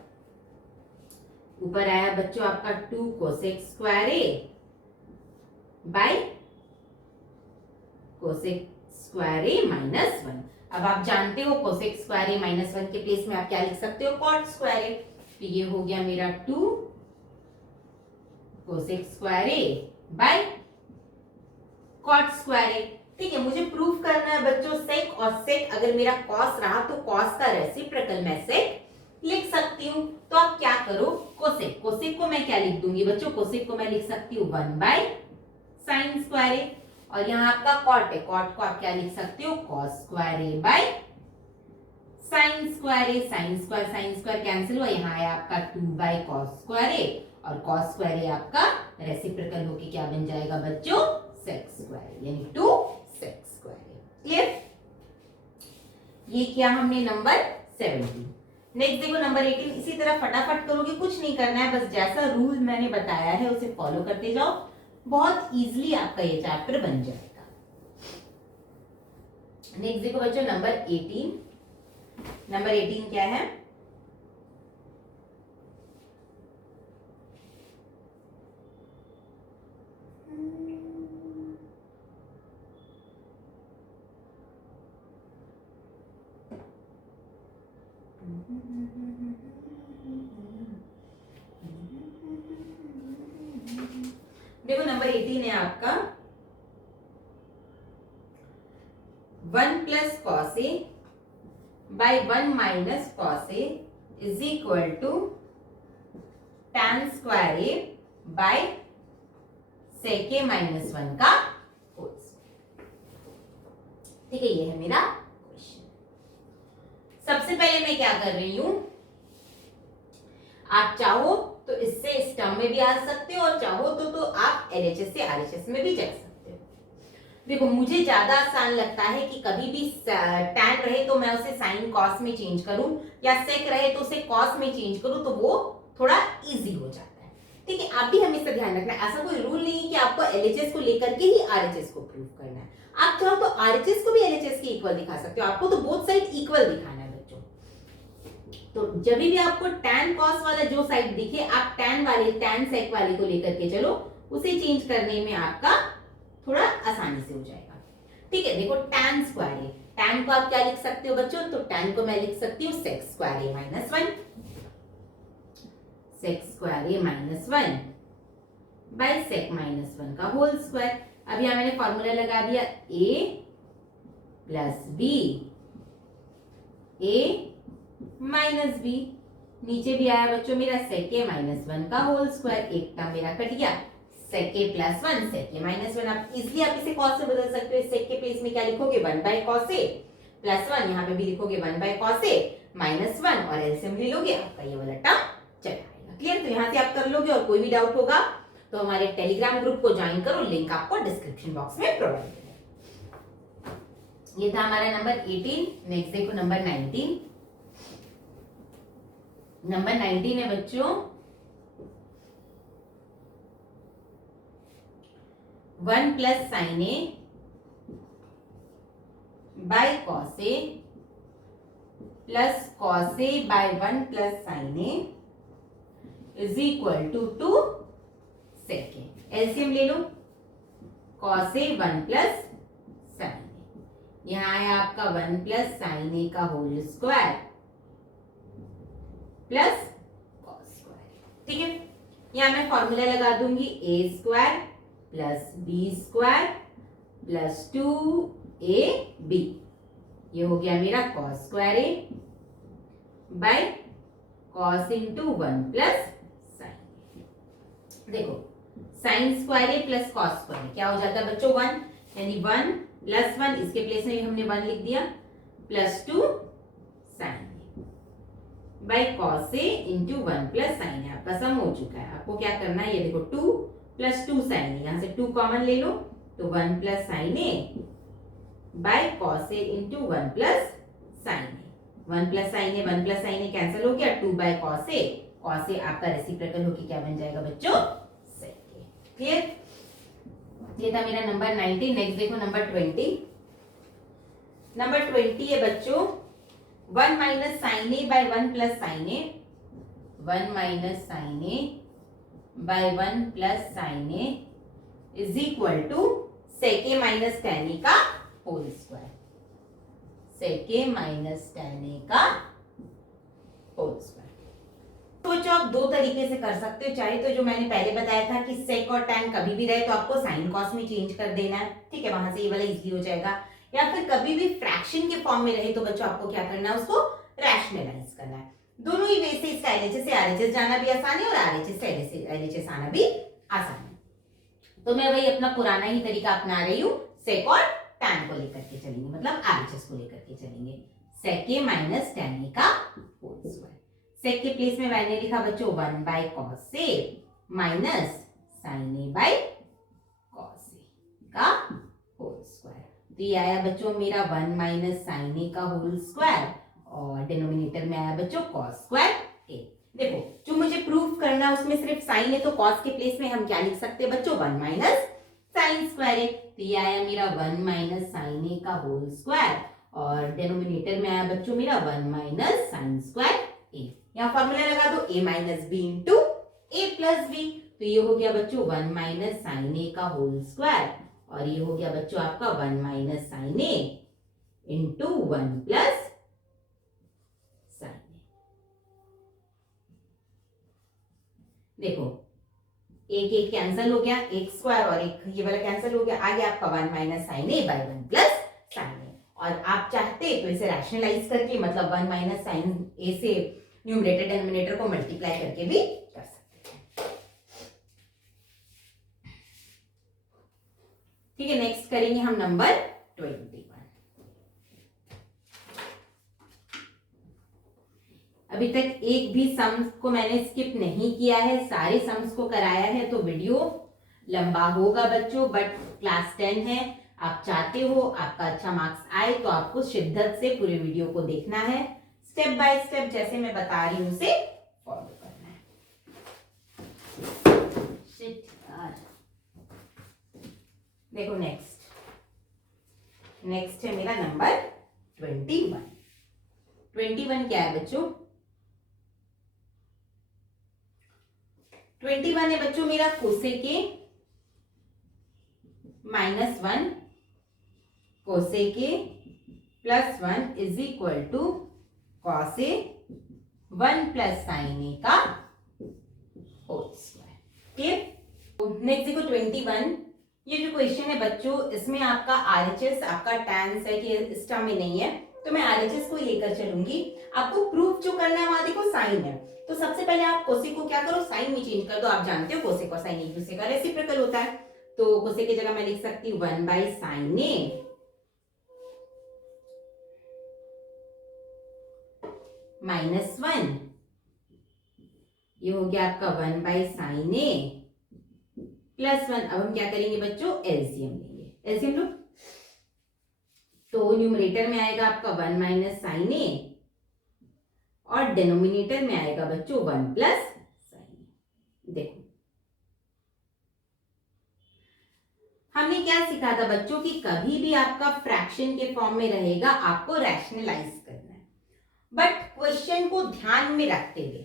ऊपर आया बच्चों आपका 2 cosec² A by cosec² A minus 1। अब आप जानते हो cosec² A माइनस 1 के प्लेस में आप क्या लिख सकते हो, cot² A, तो ये हो गया मेरा 2 cosec² A bye cot² A। ठीक है, मुझे प्रूफ करना है बच्चों sec और sec, अगर मेरा cos रहा तो cos का रेसिप्रोकल मैं sec लिख सकती हूँ। तो आप क्या करो, cosec को मैं क्या लिख दूंगी बच्चों, cosec को मैं लिख सकती हूँ 1/sin² A, और यहाँ आपका cot है, cot को आप क्या लिख सकते हो, cos² A bye sin² A, sin² cancel हुआ, यहाँ है आपका 2/cos² A, और cos² A आपका रेसिप्रोकल होके क्या बन जाएगा बच्चों, sec², यानी 2 sec²। क्लियर? ये किया हमने नंबर 17। नेक्स्ट देखो नंबर 18, इसी तरह फटाफट करोगे, कुछ नहीं करना है, बस जैसा रूल मैंने बताया है उसे फॉलो करते जाओ, बहुत इजीली आपका ये चैप्टर बन जाएगा। नेक्स्ट देखो बच्चों नंबर 18। नंबर 18 क्या है, देखो नंबर 18 है आपका 1 plus cos A by 1 minus cos A is equal to tan² A by sec A minus 1 का होल स्क्वायर। ठीक है, ये है मेरा क्वेश्चन। सबसे पहले मैं क्या कर रही हूं, आप चाहो तो इससे इस टर्म में भी आ सकते हो, और चाहो तो आप LHS से RHS में भी जा सकते हो। देखो मुझे ज्यादा आसान लगता है कि कभी भी tan रहे तो मैं उसे sin cos में चेंज करूं, या sec रहे तो उसे cos में चेंज करूं, तो वो थोड़ा इजी हो जाता है। ठीक है, आप भी हमेशा ध्यान रखना है, ऐसा कोई रूल नहीं है कि आपको LHS को लेकर के ही RHS को प्रूव करना है। आप चाहो तो RHS को भी LHS के इक्वल दिखा सकते हो, आपको तो बोथ साइड इक्वल दिखाना है बच्चों। तो जब भी आपको tan cos वाला जो साइड दिखे, आप tan sec वाले को लेकर के चलो, उसे चेंज करने में आपका थोड़ा आसानी से हो जाएगा। ठीक है, देखो tan स्क्वायर ए, tan को आप क्या लिख सकते हो बच्चों, तो tan को मैं लिख सकती हूँ sec स्क्वायर ए माइनस 1, sec स्क्वायर ए माइनस 1 बाय sec माइनस 1 का होल स्क्वायर। अब यहाँ मैंने फॉर्मूला लगा दिया a plus B, a minus B, नीचे भी आया बच्चों मेरा sec a माइनस 1 का होल स्क्वायर, एक टर्म मेरा कट गया, sec a plus 1 sec a minus 1। आप इजीली आप इसे cos से बदल सकते हो, sec के प्लेस में क्या लिखोगे 1 बाय cos a प्लस 1, यहाँ पे भी लिखोगे 1 बाय cos a माइनस 1 और एलसीएम ले लोगे, आपका ये वाला टर्म चला आएगा। क्लियर, तो यहाँ से आप कर लोगे और कोई भी डाउट होगा तो हमारे टेलीग्राम ग्रुप को ज्वाइन करो, लिंक आपको डिस्क्रिप्शन बॉक्स में प्रोवाइड है। ये था हमारा नंबर 18। नेक्स्ट देखो नंबर 19। नंबर 19 है बच्चों 1 plus sine A by cos A plus cos A by 1 plus sine A is equal to 2 sec A. LCM ले लो, cos A 1 plus sine A, यहाँ आया आपका 1 प्लस साइन ए का whole square plus cos square. ठीक है, यहाँ मैं फॉर्मूला लगा दूंगी a square plus B square plus 2ab, ये हो गया मेरा cos square A by cos into 1 plus sine. देखो साइन स्क्वायर ए प्लस कॉस स्क्वायर क्या हो जाता है बच्चों 1, यानी 1 प्लस 1, इसके प्लेस में हमने 1 लिख दिया, plus 2 sine by cos A into 1 plus sine है। आपका सम हो चुका है, आपको क्या करना है, ये देखो 2 प्लस 2 साइन है, यहाँ से 2 कॉमन ले लो तो 1 plus sine A by cos A into 1 plus sine a. 1 plus sine a 1 plus sine A cancel हो गया, 2 बाय कॉस ए, कॉस ए आपका रेसिप्रोकल होके क्या बन जाएगा बच्चों सेक ए। क्लियर, ये था मेरा नंबर 19। नेक्स्ट देखो नंबर 20। नंबर 20 है बच्चों 1 minus sine A by 1 plus sine a, 1 minus sine A by 1 plus sine A is equal to sec A minus tan a का whole square, sec A minus tan a का whole square. तो बच्चों आप दो तरीके से कर सकते हो, चाहे तो जो मैंने पहले बताया था कि सेक और टैन कभी भी रहे तो आपको साइन कॉस में चेंज कर देना है, ठीक है, वहां से ये वाला इजी हो जाएगा, या फिर कभी भी फ्रैक्शन के फॉर्म में रहे तो बच्चों आपको क्या करना है, उसको रैशनलाइज करना है। दोनों ही वे से इसका एलएचएस से आरएचएस जाना भी आसान है और आरएचएस से एलएचएस आना भी आसान है। तो मैं वही अपना पुराना ही तरीका अपना रही हूँ, सेक और टैन को लेकर के चलेंगे, मतलब आरएचएस को लेकर के चलेंगे, सेक ए माइनस टैन ए का होल स्क्वायर। सेक के प्लेस में मैंने लिखा बच्चों 1 by cos A minus sine A by cos ए का होल स्क्वायर। तो ये आया बच्चों मेरा 1 माइनस साइन ए का होल स्क्वायर और डिनोमिनेटर में आया बच्चों कॉस स्क्वायर ए। देखो जो मुझे प्रूफ करना है उसमें सिर्फ साइन है, तो कॉस के प्लेस में हम क्या लिख सकते हैं बच्चों 1 माइनस साइन स्क्वायर ए। तो ये आया मेरा 1 माइनस साइन ए का होल स्क्वायर और डिनोमिनेटर में आया बच्चों मेरा 1 माइनस साइन स्क्वायर ए। यहाँ फॉर्मूला लगा दो a minus B into A plus B, तो ये हो गया बच्चों 1 माइनस साइन ए का होल स्क्वायर और ये हो गया बच्चों आपका 1 माइनस साइन ए इंटू 1 प्लस साइन ए। देखो एक एक कैंसिल हो गया, एक स्क्वायर और एक ये वाला कैंसिल हो गया, आगे आपका 1 minus sine A by 1 plus sine A. और आप चाहते तो इसे रैशनलाइज करके मतलब 1 माइनस साइन ए से न्यूमरेटर डिनोमिनेटर को मल्टीप्लाई करके भी कर सकते हैं। ठीक है, नेक्स्ट करेंगे हम नंबर 21। अभी तक एक भी सम्स को मैंने स्किप नहीं किया है, सारे सम्स को कराया है, तो वीडियो लंबा होगा बच्चों, बट क्लास 10 है, आप चाहते हो आपका अच्छा मार्क्स आए तो आपको शिद्दत से पूरे वीडियो को देखना है, स्टेप बाय स्टेप जैसे मैं बता रही हूं उसे फॉलो करना है। देखो नेक्स्ट है मेरा नंबर 21। 21 क्या है बच्चों, 21 है बच्चों मेरा cosec a -1 cosec A plus 1 is equal to cos A 1 plus sine ए का होल स्क्वायर। ठीक, नेक्स्ट देखो 21। ये जो क्वेश्चन है बच्चों, इसमें आपका आरएचएस, आपका टेंस है कि इस टर्म में नहीं है, तो मैं आरएचएस को लेकर चलूंगी। आपको प्रूफ जो करना है वहां देखो साइन है, तो सबसे पहले आप कोसेक को क्या करो, साइन में चेंज कर दो। आप जानते हो कोसेक और साइन एक दूसरे का रेसिप्रोकल होता है, तो कोसेक की जगह मैं लिख सकती हूँ 1 बाई साइन ए -1, ये हो गया आपका 1 बाई साइन ए प्लस 1। अब हम क्या करेंगे बच्चों, एलसीएम लेंगे। एलसीएम लो, तो न्यूमरेटर में आएगा आपका 1 माइनस साइन ए और डिनोमिनेटर में आएगा बच्चों 1 प्लस साइन ए। देखो हमने क्या सीखा था बच्चों कि कभी भी आपका फ्रैक्शन के फॉर्म में रहेगा, आपको रैशनलाइज करना है। बट क्वेश्चन को ध्यान में रखते हुए,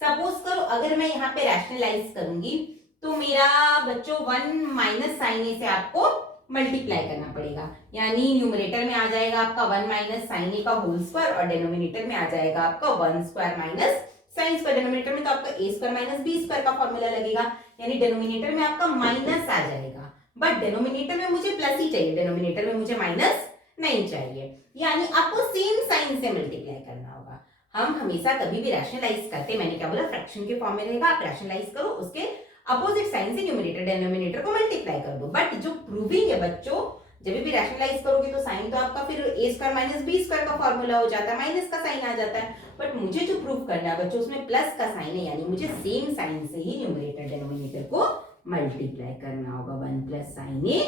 सपोज करो अगर मैं यहाँ पे रैशनलाइज करूंगी तो मेरा बच्चों 1 माइनस साइन ए से आपको मल्टीप्लाई करना पड़ेगा, यानी न्यूमरेटर में आ जाएगा आपका 1 माइनस साइन ए का होल स्क्वायर और डिनोमिनेटर में आ जाएगा आपका 1 square minus sine square. Denominator में तो आपका ए स्क्वायर माइनस बी स्क्वायर का फॉर्मूला लगेगा, यानी डिनोमिनेटर में आपका माइनस आ जाएगा, बट डिनोमिनेटर में मुझे प्लस ही चाहिए, डिनोमिनेटर में मुझे माइनस नहीं चाहिए, यानी आपको सेम साइन से मल्टीप्लाई करना होगा। हम हमेशा कभी भी रैशनलाइज करते, मैंने क्या बोला, फ्रैक्शन के फॉर्म में रहेगा, आप रैशनलाइज करो, उसके अपोजिट साइन से न्यूमरेटर डिनोमिनेटर को मल्टीप्लाई कर दो। बट जो प्रूविंग है बच्चों, जब भी रैशनलाइज करोगे तो साइन तो आपका फिर ए स्क्वायर माइनस बी स्क्वायर का फॉर्मूला हो जाता है, माइनस का साइन आ जाता है। बट मुझे जो प्रूव करना है बच्चों, उसमें प्लस का साइन है, यानी मुझे सेम साइन से ही न्यूमरेटर डिनोमिनेटर को मल्टीप्लाई करना होगा। 1 plus sine A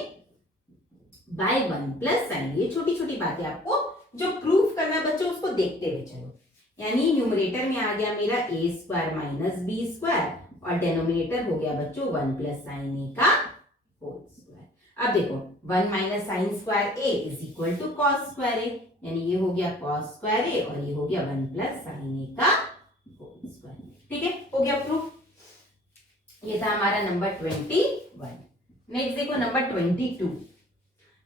by 1 plus sign. ये छोटी छोटी बातें आपको जो प्रूफ करना है बच्चों, उसको देखते हुए चलो। यानी न्यूमरेटर में आ गया मेरा ए स्क्वायर माइनस बी स्क्वायर और डिनोमिनेटर हो गया बच्चों 1 प्लस साइन ए का होल स्क्वायर। अब देखो 1 minus sine square A is equal to cos square a, यानी ये हो गया कॉस स्क्वायर ए और ये हो गया 1 प्लस साइन ए का होल स्क्वायर। ठीक है, हो गया प्रूफ। ये था हमारा नंबर 21। नेक्स्ट देखो नंबर 22।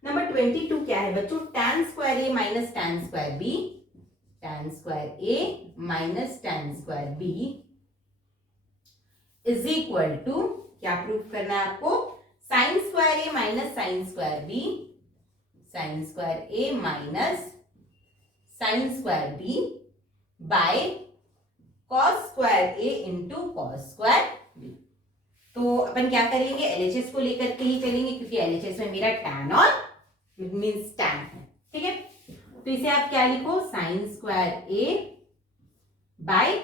नंबर 22 क्या है बच्चों, tan square A minus tan square B, tan square A minus tan square B is equal to, क्या प्रूफ करना है आपको, sine square A minus sine square B, sine square A minus sine square B by cos square A into cos square B. तो अपन क्या करेंगे, LHS को लेकर के ही चलेंगे, क्योंकि एलएचएस में मेरा tan और मीन्स tan है। ठीक है, तो इसे आप क्या लिखो, sine square A by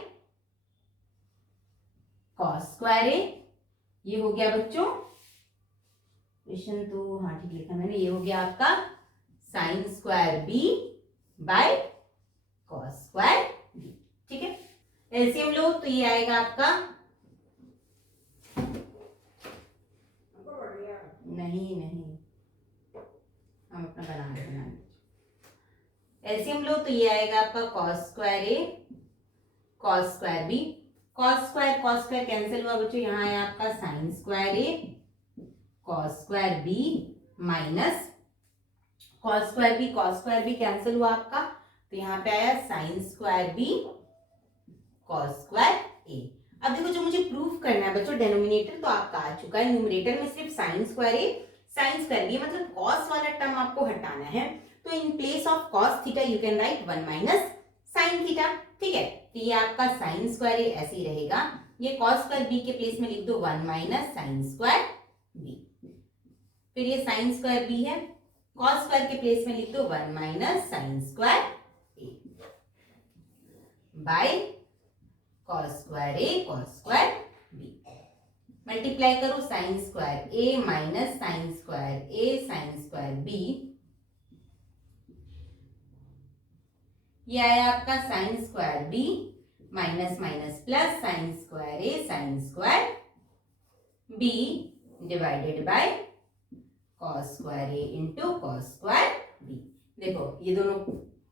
cos square ए। ये हो गया बच्चों, क्वेश्चन तो हाँ ठीक लिखा मैंने, ये हो गया आपका sine square B by cos square B. ठीक है, एलसीएम लो तो ये आएगा आपका, नहीं हम अपना बना एलसीएम लो तो ये आएगा आपका कॉस स्क्वायर ए cos square b. Cos square cancel हुआ बच्चों, यहाँ आया आपका साइन स्क्वायर ए cos square B minus cos square b cancel हुआ आपका, तो यहाँ पे आया sine square b cos square ए। अब देखो जो मुझे प्रूफ करना है बच्चों, डेनोमिनेटर तो आपका आ चुका है, न्यूमरेटर में सिर्फ sign square A sine square B, मतलब कॉस वाला टर्म आपको हटाना है, तो in place of cos theta you can write 1 minus sine theta. ठीक है, तो ये आपका साइन स्क्वायर ए ऐसे ही रहेगा, ये कॉस स्क्वायर बी के प्लेस में लिख दो 1 माइनस साइन स्क्वायर बी, फिर ये साइन स्क्वायर बी है, कॉस स्क्वायर के प्लेस में लिख दो 1 minus sine square A by cos square A cos square B. Multiply करो sine square A minus sine square A sine square B, ये आया आपका sine square B minus minus plus sine square A sine square B divided by cos square A into cos square B. देखो ये दोनों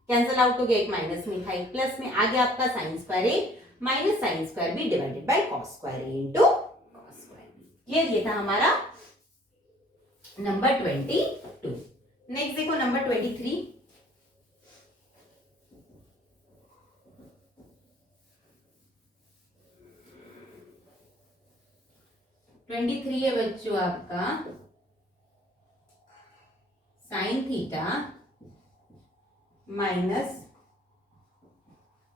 cancel out हो गया, एक minus में था एक प्लस में, आ गया आपका sine square A minus sine square B divided by cos square A into cos square B. ये था हमारा नंबर 22। नेक्स्ट देखो नंबर 23। 23 है बच्चों आपका sine theta minus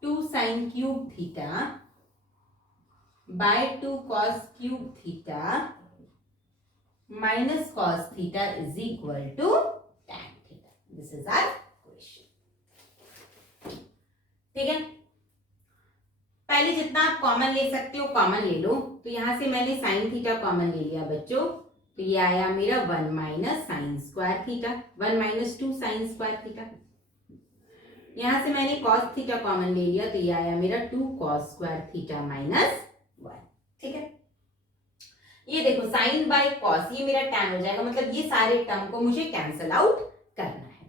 2 sine cube theta by 2 cos cube theta minus cos theta is equal to tan theta. This is our question. ठीक है, पहले जितना आप कॉमन ले सकते हो कॉमन ले लो। तो यहां से मैंने साइन थीटा कॉमन ले लिया बच्चों, तो ये आया मेरा 1 minus sine square theta, 1 minus 2 sine square theta. यहां से मैंने कॉस थीटा कॉमन ले लिया, तो ये आया मेरा 2 कॉस स्क्वायर थीटा माइनस 1। ठीक है, ये देखो साइन बाय कॉस, ये मेरा tan हो जाएगा, मतलब ये सारे टर्म को मुझे कैंसल आउट करना है।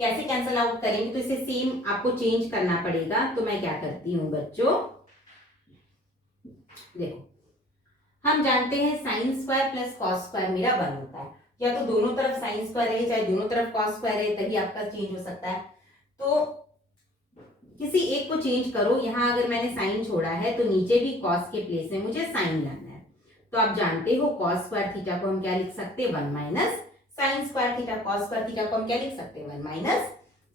कैसे कैंसल आउट करेंगे, तो इसे सेम आपको चेंज करना पड़ेगा। तो मैं क्या करती हूँ बच्चों, देखो हम जानते हैं sine square plus cos square मेरा 1 होता है, या तो दोनों तरफ साइन स्क्वायर है चाहे दोनों तरफ कॉस स्क्वायर है, तभी आपका चेंज हो सकता है। तो किसी एक को चेंज करो। यहां अगर मैंने साइन छोड़ा है तो नीचे भी कॉस के प्लेस में मुझे साइन लाना है। तो आप जानते हो कॉस स्क्वायर थीटा को हम क्या लिख सकते हैं, 1 minus sine square theta. Cos square theta को हम क्या लिख सकते हैं, 1 माइनस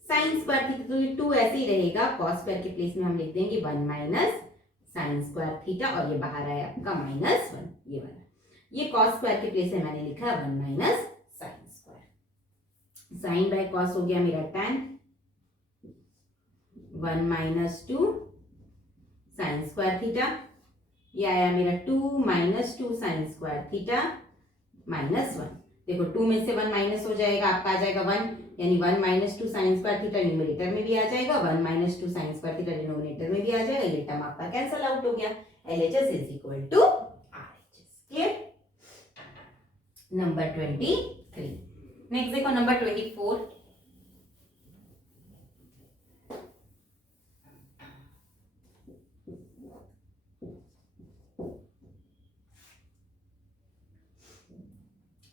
साइन स्क्वायर थीटा। तो ये 2 ऐसे ही रहेगा, कॉस स्क्वायर के प्लेस में हम लिख देंगे 1 माइनस साइन स्क्वायर थीटा, और ये बाहर आया आपका -1, ये वाला। ये कॉस स्क्वायर के प्लेस में मैंने लिखा है 1 minus sine square. Sine by cos हो गया मेरा tan, 1 minus 2 sine square theta, ये आया मेरा 2 माइनस 2 साइन स्क्वायर थीटा -1। देखो 2 में से 1 माइनस हो जाएगा, आपका आ जाएगा 1, यानी 1 minus 2 sine square theta numerator में भी आ जाएगा, 1 minus 2 sine square theta denominator में भी आ जाएगा। ये टर्म आपका कैंसल आउट हो गया। LHS is equal to RHS। Clear? Number 23। Next देखो नंबर 24।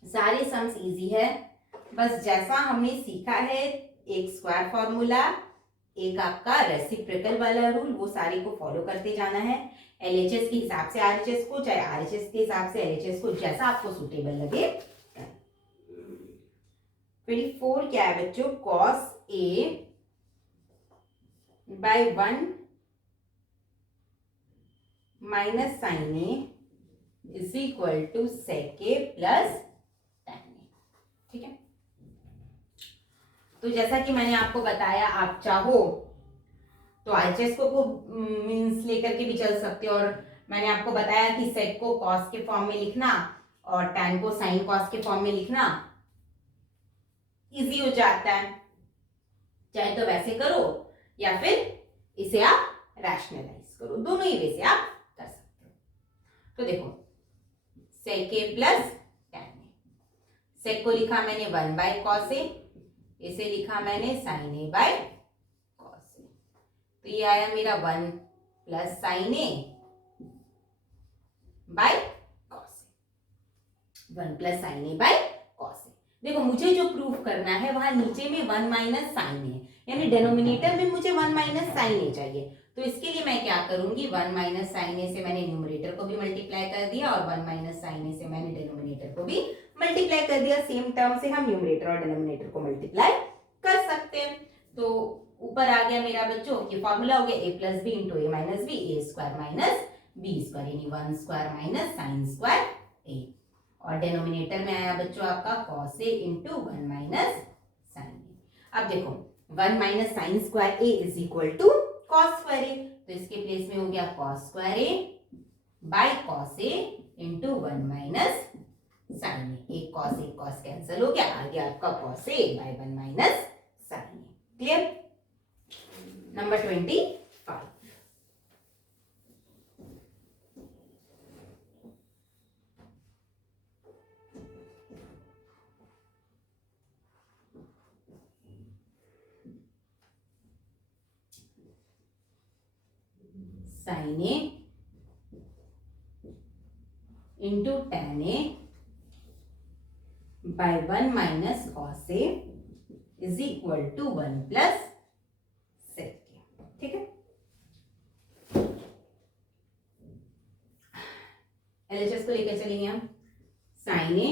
सारे सम्स इजी है, बस जैसा हमने सीखा है, एक स्क्वायर फॉर्मूला, एक आपका रेसिप्रोकल वाला रूल, वो सारे को फॉलो करते जाना है। LHS के हिसाब से RHS को, चाहे RHS के हिसाब से LHS को, जैसा आपको सुटेबल लगे। 24 क्या है बच्चों, cos A by 1 minus sine A is equal to sec A plus tan A। ठीक है, तो जैसा कि मैंने आपको बताया, आप चाहो तो RHS को मीन्स लेकर के भी चल सकते हो, और मैंने आपको बताया कि sec को cos के फॉर्म में लिखना और tan को sin cos के फॉर्म में लिखना इजी हो जाता है। चाहे तो वैसे करो या फिर इसे आप रैशनलाइज करो, दोनों ही वे से आप कर सकते हो। तो देखो sec A plus tan A, sec को लिखा मैंने 1 बाय cos A, इसे लिखा मैंने sin A by cos A। तो ये आया मेरा 1 plus sin A by cos A, 1 plus sin A by cos A। देखो मुझे जो प्रूफ करना है वहां नीचे में 1 माइनस साइन है, यानी डिनोमिनेटर में मुझे 1 माइनस साइन ए चाहिए। तो इसके लिए मैं क्या करूंगी, 1 माइनस साइन ए से मैंने न्यूमरेटर को भी मल्टीप्लाई कर दिया और 1 माइनस साइन ए से मैंने डिनोमिनेटर को भी मल्टीप्लाई कर दिया। सेम टर्म से हम न्यूमरेटर और डिनोमिनेटर को मल्टीप्लाई कर सकते हैं। तो ऊपर आ गया मेरा बच्चों, ये फॉर्मूला हो गया a plus B into A minus b, a square minus B square, यानी 1 स्क्वायर माइनस साइन स्क्वायर ए, और डिनोमिनेटर में आया बच्चों आपका cos A into 1 minus sine a. अब देखो 1 minus sine square A is equal to cos square ए, तो इसके प्लेस में हो गया cos square A by cos A into 1 minus sine a. एक cos कैंसिल हो गया, आ गया आपका cos A by 1 minus sine A. Clear? Number 25। Sine A into tan A by 1 minus cos A is equal to 1 plus sec के। ठीक है, LHS को लेकर चलेंगे हम। साइन ए,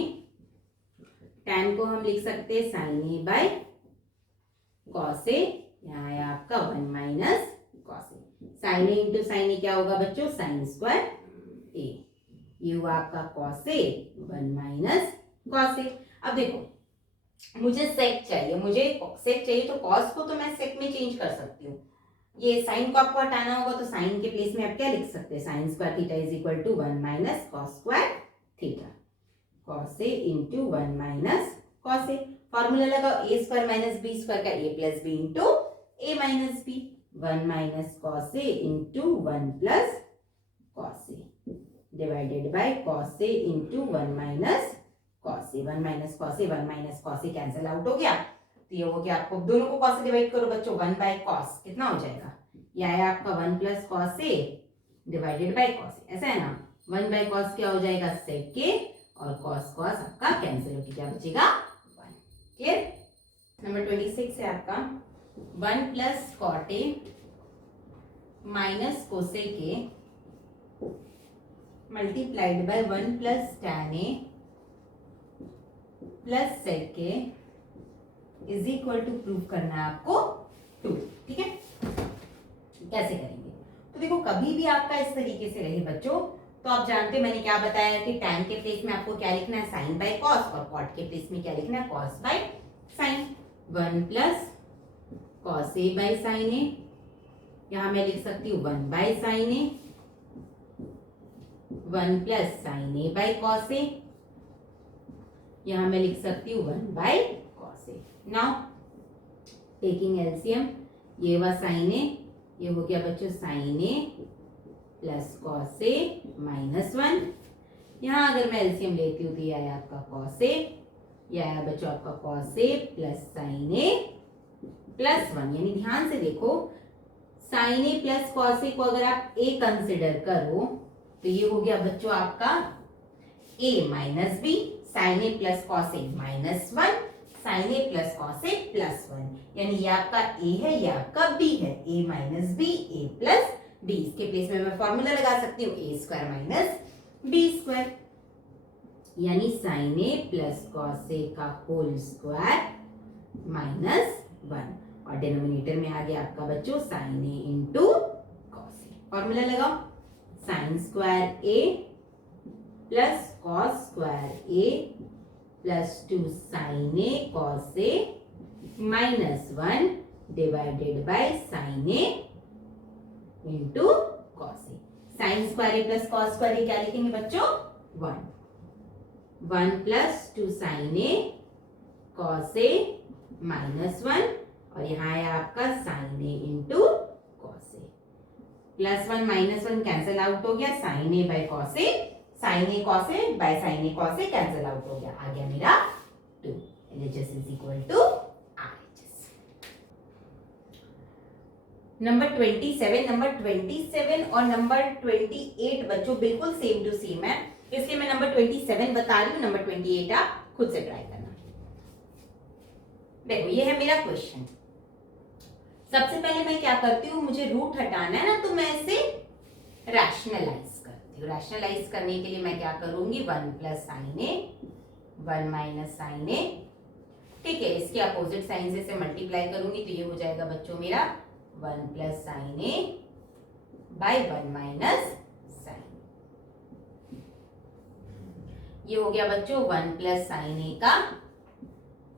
टैन को हम लिख सकते हैं साइन ए बाय कॉस ए, यहाँ है आपका 1 माइनस कॉस ए। साइन ए इंटू साइन ए क्या होगा बच्चों, साइन स्क्वायर ए। ये हुआ आपका कॉस ए 1 माइनस कॉस ए। अब देखो मुझे सेक चाहिए, मुझे सेक चाहिए तो कॉस को तो मैं सेक में चेंज कर सकती हूँ। ये साइन को आपको हटाना होगा तो साइन के प्लेस में आप क्या लिख सकते हैं, sine square theta is equal to 1 minus cos square theta. Cos A into 1 minus cos a. Formula लगाओ, a square minus B square का ए plus B into A minus b. 1 minus cos A into 1 plus cos A divided by cos A into 1 minus cos A. 1 minus cos A, 1 minus cos A cancel out हो गया, तो ये हो गया आपको, दोनों को कॉस से डिवाइड करो बच्चों, 1 बाय कॉस कितना हो जाएगा, ये आया आपका 1 plus cos A divided by cos a, ऐसा है ना। 1 बाय कॉस क्या हो जाएगा, सेक के, और कॉस कॉस आपका कैंसिल होकर क्या बचेगा, 1। क्लियर। नंबर 26 है आपका 1 plus cot A minus cosec A multiplied by 1 plus tan A plus sec A is equal to, prove करना है आपको 2। ठीक है, कैसे करेंगे, तो देखो कभी भी आपका इस तरीके से रहे बच्चों, तो आप जानते हैं मैंने क्या बताया कि टैन के प्लेस में आपको क्या लिखना है, साइन बाय कॉस, और कॉट के प्लेस में क्या लिखना है, cos by sine. 1 plus cos A by sine a, यहां मैं लिख सकती हूँ 1 by sine a. 1 plus sine A by cos a, यहां मैं लिख सकती हूँ 1 by cos a. Now taking LCM, ये हुआ साइन ए, ये हो गया बच्चों साइन ए प्लस कॉस ए माइनस 1। यहाँ अगर मैं एलसीएम लेती हूँ तो ये आया आपका कॉस ए, ये आया बच्चों आपका कॉस ए प्लस साइन ए प्लस 1। यानी ध्यान से देखो, साइन ए प्लस कॉस ए को अगर आप ए कंसिडर करो तो ये हो गया बच्चों आपका ए माइनस बी, साइन ए प्लस कॉस ए माइनस 1, साइन ए प्लस कॉस ए प्लस 1। यानी ये आपका ए है, ये आपका बी है, a minus b, A plus B. इसके प्लेस में मैं फॉर्मूला लगा सकती हूँ ए स्क्वायर माइनस बी स्क्वायर, यानी साइन ए प्लस कॉस ए का होल स्क्वायर माइनस 1, और डिनोमिनेटर में आ गया आपका बच्चों sine A into cos a. Formula लगाओ, sine square A plus cos square A plus 2 sine A cos A minus 1 divided by sine A into cos A. Sine square A plus cos square ए क्या लिखेंगे बच्चों, 1 plus 2 sine ए cos ए minus 1, और यहाँ है आपका sine ए into cos ए। Plus 1 minus 1 cancel out हो गया, sign A by cos A, sine A cos A by sine A cos A cancel out हो गया, आ गया मेरा 2। LHS is equal to RHS। Number 27, number 27 और नंबर 28 बच्चों बिल्कुल सेम टू सेम है, इसलिए मैं नंबर 27 बता रही हूँ, नंबर 28 आप खुद से ट्राई करना। देखो ये है मेरा क्वेश्चन। सबसे पहले मैं क्या करती हूँ, मुझे रूट हटाना है ना, तो मैं इसे रैशनलाइज करती हूँ। रैशनलाइज करने के लिए मैं क्या करूंगी, 1 plus sine a 1 minus sine a, ठीक है, इसके अपोजिट साइन से इसे मल्टीप्लाई करूंगी तो ये हो जाएगा बच्चों मेरा 1 plus sine A by 1 minus sign. ये हो गया बच्चों 1 प्लस साइन ए का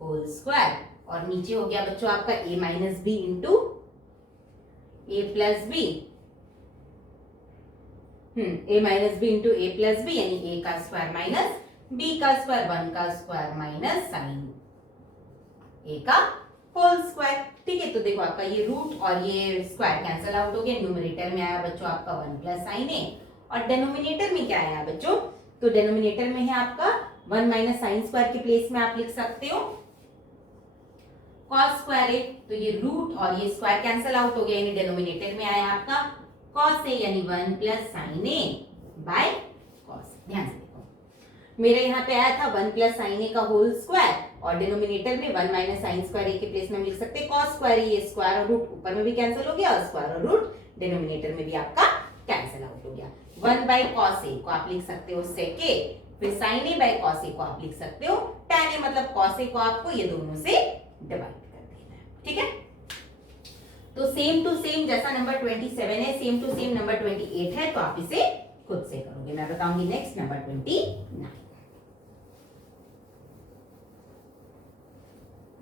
होल स्क्वायर, और नीचे हो गया बच्चों आपका a minus B into A plus B, a minus B into A plus B, यानी a का स्क्वायर माइनस b का स्क्वायर, 1 का स्क्वायर माइनस साइन a का होल स्क्वायर। ठीक है, तो देखो आपका ये रूट और ये स्क्वायर कैंसिल आउट हो गया। न्यूमरेटर में आया बच्चों आपका 1 प्लस साइन ए, और डेनोमिनेटर में क्या आया बच्चों, तो डेनोमिनेटर में है आपका 1 माइनस साइन स्क्वायर के प्लेस में आप लिख सकते हो कॉस स्क्वायर ए, तो ये रूट और ये स्क्वायर कैंसिल आउट हो गया, यानी डेनोमिनेटर में आया आपका कॉस ए, यानी 1 plus sine A by cos. ध्यान से देखो, मेरे यहाँ पे आया था 1 प्लस साइन ए का होल स्क्वायर, और डिनोमिनेटर में 1 माइनस साइन स्क्वायर ए के प्लेस में हम लिख सकते हैं कॉस स्क्वायर ए, स्क्वायर और रूट ऊपर में भी कैंसिल हो गया, और स्क्वायर और रूट डिनोमिनेटर में भी आपका कैंसिल आउट हो गया। 1 बाई कॉस ए को आप लिख सकते हो सेक ए, फिर sign A by cos A को आप लिख सकते हो tan ए, मतलब कॉस ए को आपको ये दोनों से डिवाइड कर देना है। ठीक है, तो सेम टू सेम जैसा नंबर 27 है, सेम टू सेम नंबर 28 है, तो आप इसे खुद से करोगे। मैं बताऊंगी नेक्स्ट नंबर 29।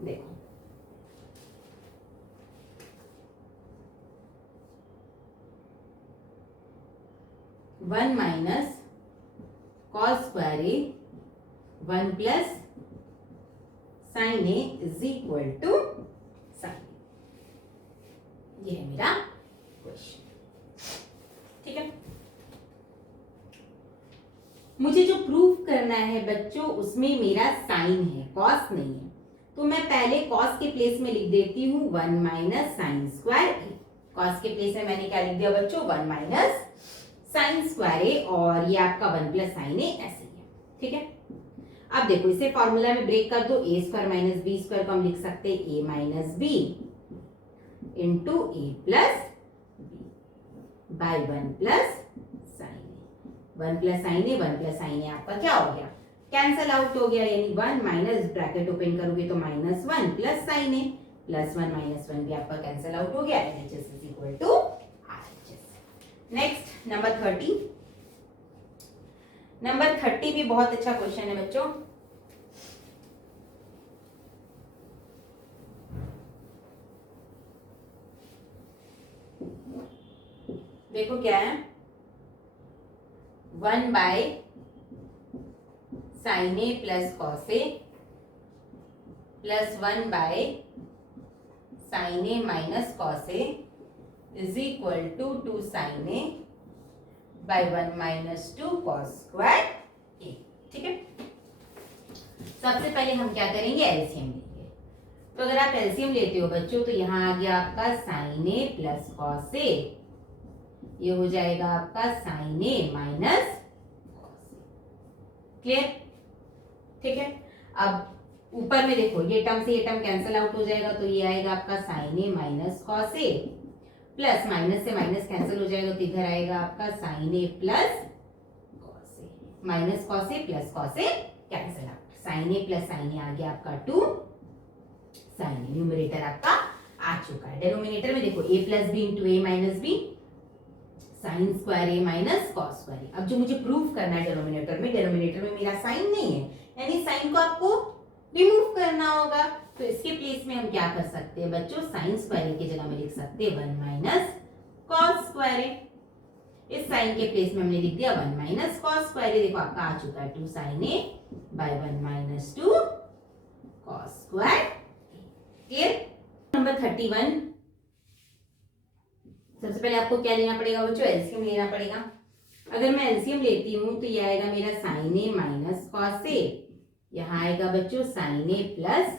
देखो, one minus cos square A 1 plus sine A is equal to sine, ये है मेरा क्वेश्चन। ठीक है, मुझे जो प्रूफ करना है बच्चों उसमें मेरा साइन है, कॉस नहीं है, तो मैं पहले कॉस के प्लेस में लिख देती हूँ 1 माइनस साइन स्क्वायर ए। कॉस के प्लेस में मैंने क्या लिख दिया बच्चों, 1 माइनस साइन स्क्वायर ए, और ये आपका 1 प्लस साइन ए ऐसे ही है। ठीक है, अब देखो इसे फॉर्मूला में ब्रेक कर दो, ए स्क्वायर माइनस बी स्क्वायर को हम लिख सकते हैं a minus B into A plus b by 1 plus sine a. 1 plus sine a, 1 plus sine ए आपका क्या हो गया, कैंसल आउट हो गया, यानी 1 माइनस ब्रैकेट ओपन करोगे तो -1 प्लस साइन ए प्लस 1 माइनस 1 भी आपका कैंसल आउट हो गया, LHS is equal to RHS। Next number 30। Number 30 भी बहुत अच्छा क्वेश्चन है बच्चों। देखो क्या है, 1 by sine A plus cos A plus 1 by sine A minus cos A is equal to 2 sine A by 1 minus 2 cos square ए। ठीक है, सबसे पहले हम क्या करेंगे, एलसीएम लेंगे। तो अगर आप एलसीएम लेते हो बच्चों तो यहाँ आ गया आपका साइन ए प्लस कॉस ए, ये हो जाएगा आपका साइन ए माइनस कॉस ए। क्लियर? ठीक है, अब ऊपर में देखो ये टर्म से ये टर्म कैंसिल आउट हो जाएगा, तो ये आएगा आपका साइन ए माइनस कॉस ए, प्लस माइनस से माइनस कैंसिल हो जाएगा, तो इधर आएगा आपका साइन ए प्लस कॉस ए, माइनस कॉस ए प्लस कॉस ए कैंसिल आउट, साइन ए प्लस साइन ए आ गया आपका 2 साइन ए। न्यूमरेटर आपका आ चुका है। डिनोमिनेटर में देखो a plus B into A minus b sine square A minus cos square ए। अब जो मुझे प्रूफ करना है डिनोमिनेटर में मेरा साइन नहीं है, यानी साइन को आपको रिमूव करना होगा, तो इसके प्लेस में हम क्या कर सकते हैं बच्चों, साइन स्क्वायर ए की जगह में लिख सकते हैं 1 माइनस कॉस स्क्वायर ए। इस साइन के प्लेस में हमने लिख दिया 1 माइनस कॉस स्क्वायर ए। देखो आपका आ चुका है 2 sine A by 1 minus 2 cos square. Clear? Number 31, सबसे पहले आपको क्या लेना पड़ेगा बच्चों, एलसीएम लेना पड़ेगा। अगर मैं एलसीएम लेती हूं तो ये आएगा मेरा साइन ए माइनस कॉस ए, यहाँ आएगा बच्चों साइन ए प्लस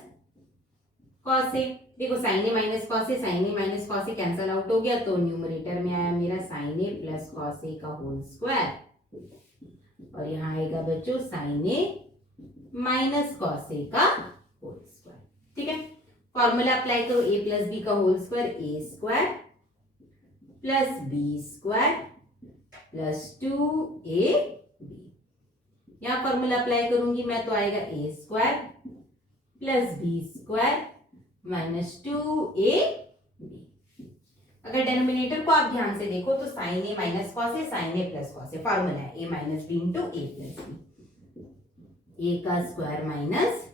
कॉस ए। देखो साइन ए माइनस कॉस ए, साइन ए माइनस कॉस ए कैंसल आउट हो गया, तो न्यूमरेटर में आया मेरा साइन ए प्लस कॉस ए का होल स्क्वायर, और यहाँ आएगा बच्चों साइन ए माइनस कॉस ए का होल स्क्वायर। ठीक है, फॉर्मूला अप्लाई करो, ए प्लस बी का होल स्क्वायर ए square plus B square plus 2ab। यहाँ फॉर्मूला अप्लाई करूंगी मैं, तो आएगा a square plus B square minus 2ab। अगर डेनोमिनेटर को आप ध्यान से देखो तो sine A minus cos A, sine A plus cos a, formula है a minus B into A plus b, a का स्क्वायर माइनस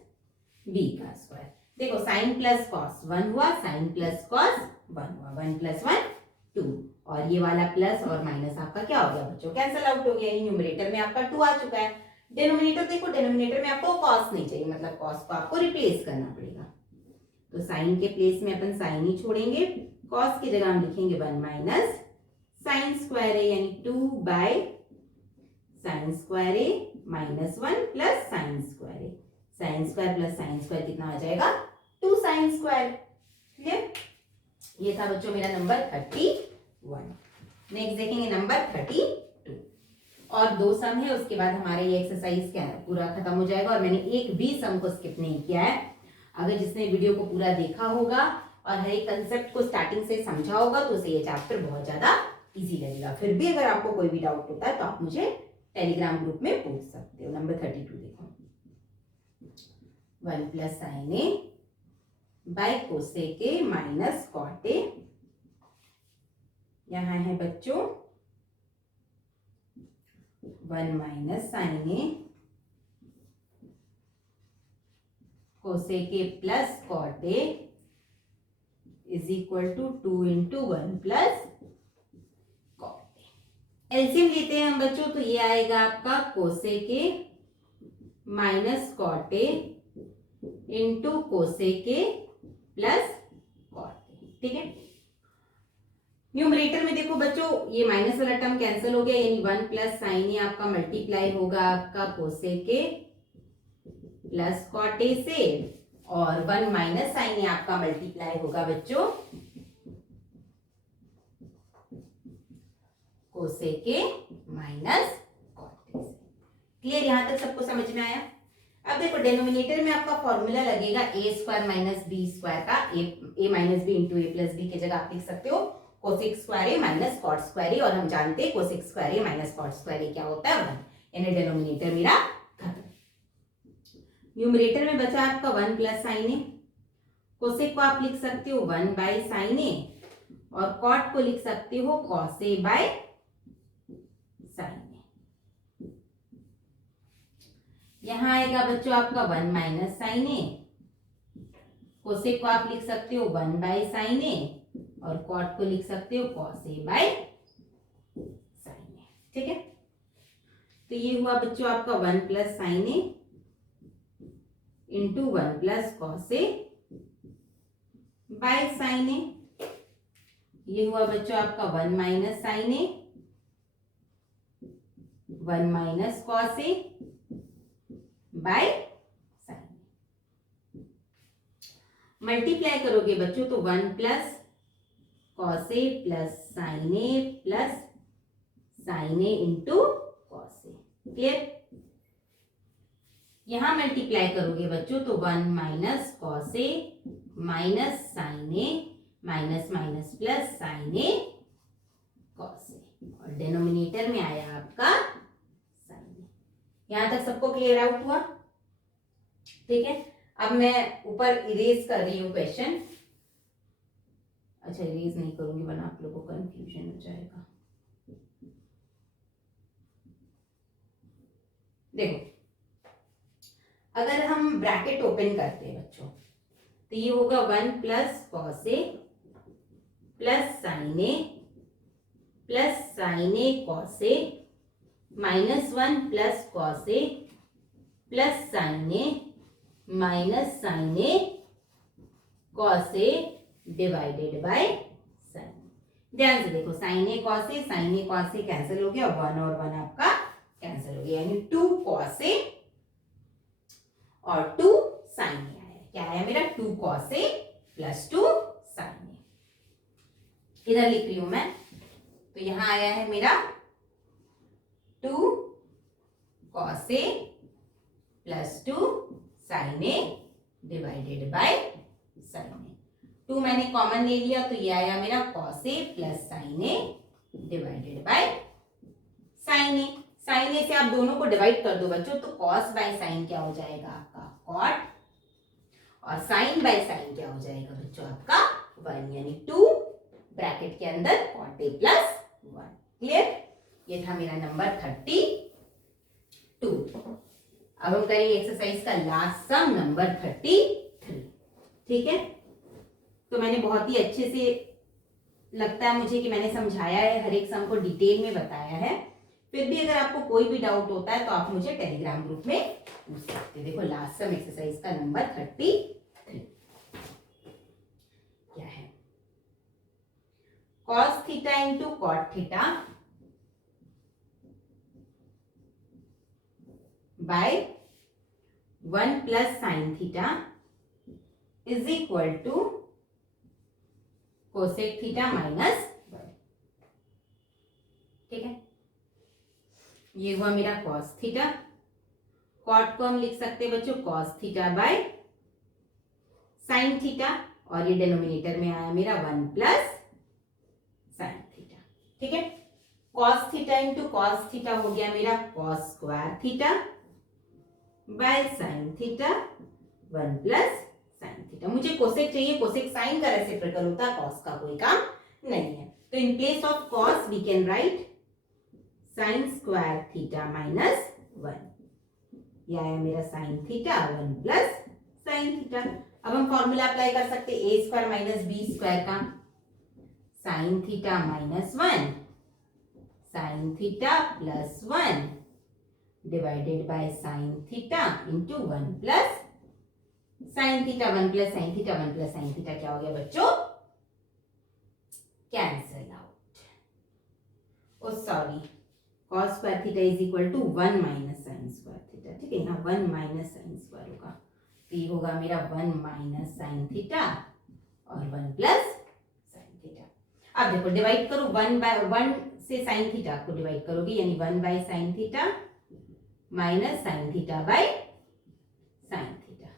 बी का स्क्वायर। देखो साइन प्लस कॉस 1 हुआ, साइन प्लस कॉस 1 हुआ, 1 प्लस 1 2, और ये वाला प्लस और माइनस आपका क्या हो गया बच्चों, कैंसिल आउट हो गया। न्यूमरेटर में आपका 2 आ चुका है। डिनोमिनेटर देखो, डिनोमिनेटर में आपको कॉस नहीं चाहिए, मतलब कॉस को आपको रिप्लेस करना पड़ेगा, तो साइन के प्लेस में अपन साइन ही छोड़ेंगे, कॉस की जगह हम लिखेंगे 1 माइनस साइन स्क्वायर ए, यानी 2 bye sine square A minus 1 plus sine square A. Sine square plus sine square कितना आ जाएगा, 2 साइन स्क्वायर। क्लियर? ये था बच्चों मेरा नंबर 31। नेक्स्ट देखेंगे नंबर 32। और 2 सम है, उसके बाद हमारा ये एक्सरसाइज क्या पूरा खत्म हो जाएगा और मैंने एक भी सम को स्किप नहीं किया है। अगर जिसने वीडियो को पूरा देखा होगा और हर एक कंसेप्ट को स्टार्टिंग से समझा होगा तो उसे ये चैप्टर बहुत ज्यादा इजी लगेगा। फिर भी अगर आपको कोई भी डाउट होता है तो आप मुझे टेलीग्राम ग्रुप में पूछ सकते हो। नंबर 32 देखो, 1 plus sine A by cosec A minus cot A. यहाँ है बच्चों 1 minus sine A cosec A plus cot A is equal to 2 into 1 plus cot A. LCM लेते हैं हम बच्चों, तो ये आएगा आपका cosec A minus cot A into cosec A plus cot A. ठीक है, न्यूमरेटर में देखो बच्चों ये माइनस वाला टर्म कैंसिल हो गया, यानी 1 प्लस साइन ए आपका मल्टीप्लाई होगा आपका cosec A plus cot A से, और 1 माइनस साइन ए आपका मल्टीप्लाई होगा बच्चों cosec A minus cot A से। क्लियर, यहां तक सबको समझ में आया? अब देखो डेनोमिनेटर में आपका फॉर्मूला लगेगा ए स्क्वायर माइनस बी स्क्वायर का। ए माइनस बी इंटू ए प्लस बी की जगह आप लिख सकते हो कोसेक स्क्वायर ए माइनस कॉट स्क्वायर ए, और हम जानते हैं कोसेक स्क्वायर ए माइनस कॉट स्क्वायर ए क्या होता है 1, यानी डेनोमिनेटर मेरा खत्म। न्यूमरेटर में बचा आपका 1 प्लस साइन ए। कोसेक को आप लिख सकते हो 1 बाय साइन ए, और कॉट को लिख सकते हो cos A by sine a. यहां आएगा बच्चों आपका 1 माइनस साइन ए। कोसेक को आप लिख सकते हो 1 बाय साइन ए, और कॉट को लिख सकते हो cos A by sine a. ठीक है, तो ये हुआ बच्चों आपका 1 plus sine A into 1 plus cos A by sine ए। ये हुआ बच्चों आपका 1 minus sine a 1 minus cos A by sine a. Multiply करोगे बच्चों तो 1 प्लस कॉस ए प्लस साइन ए प्लस साइन ए इंटू कॉस ए। क्लियर, यहां मल्टीप्लाई करोगे बच्चों तो 1 minus cos A minus sine A minus minus plus sine A cos A, और denominator में आया आपका साइन ए। यहां तक सबको क्लियर आउट हुआ? ठीक है, अब मैं ऊपर इरेज कर रही हूं क्वेश्चन। अच्छा, इरेज नहीं करूंगी वरना आप लोगों को कंफ्यूजन हो जाएगा। देखो, अगर हम ब्रैकेट ओपन करते हैं बच्चों तो ये होगा 1 plus cos A plus sine A cos A minus 1 plus cos A plus sine A minus sine A cos A divided by sine. ध्यान से देखो, साइन ए कॉस ए कैंसिल हो गया, 1 और 1 आपका कैंसिल हो गया, यानी 2 कॉस ए और 2 साइन ए आया। क्या आया मेरा? 2 कॉस ए प्लस 2 साइन ए। इधर लिख रही हूं मैं, तो यहां आया है मेरा 2 cos A plus 2 sine a divided by sine a. 2 मैंने कॉमन ले लिया तो ये आया मेरा cos A plus sine a divided by sine a. Sine a से आप दोनों को डिवाइड कर दो बच्चों, तो कॉस बाय साइन क्या हो जाएगा आपका कॉट, और साइन बाय साइन क्या हो जाएगा बच्चों आपका 1, यानी 2 ब्रैकेट के अंदर कॉट ए प्लस 1। क्लियर, ये था मेरा नंबर 32। अब हम करेंगे एक्सरसाइज का लास्ट सम नंबर 33। ठीक है, तो मैंने बहुत ही अच्छे से लगता है मुझे कि मैंने समझाया है, हर एक सम को डिटेल में बताया है। फिर भी अगर आपको कोई भी डाउट होता है तो आप मुझे टेलीग्राम ग्रुप में पूछ सकते हैं। देखो लास्ट सम एक्सरसाइज का नंबर 33 क्या है? cos theta into cot theta by 1 plus sine theta is equal to cosec theta minus 1। ठीक है, ये हुआ मेरा कॉस थीटा। कॉट को हम लिख सकते हैं बच्चों cos theta by sine theta, और ये डिनोमिनेटर में आया मेरा 1 प्लस साइन थीटा। ठीक है, cos theta into cos theta हो गया मेरा cos square theta by sine theta 1 plus sine theta. मुझे कोसेक चाहिए, कोसेक साइन का रेसिप्रोकल होता है, कॉस का कोई काम नहीं है। तो in place of cos v can right sign square theta minus 1। यह आया मेरा sign theta 1 plus sine theta. अब हम फॉर्मूला अप्लाई कर सकते हैं A square minus B square का। Sine theta minus 1 sine theta plus 1 divided by sine theta into 1 plus sine theta. 1 plus sine theta 1 plus sine theta क्या हो गया बच्चों? Cancel out. Oh sorry, cos square theta is equal to 1 minus sine square theta. ठीक है, यहाँ 1 minus sine square होगा, तो ये होगा मेरा 1 माइनस साइन थीटा और 1 प्लस साइन थीटा। अब देखो डिवाइड करो 1 से साइन थीटा को डिवाइड करोगे, यानी 1 by sine theta minus sine theta by sine theta.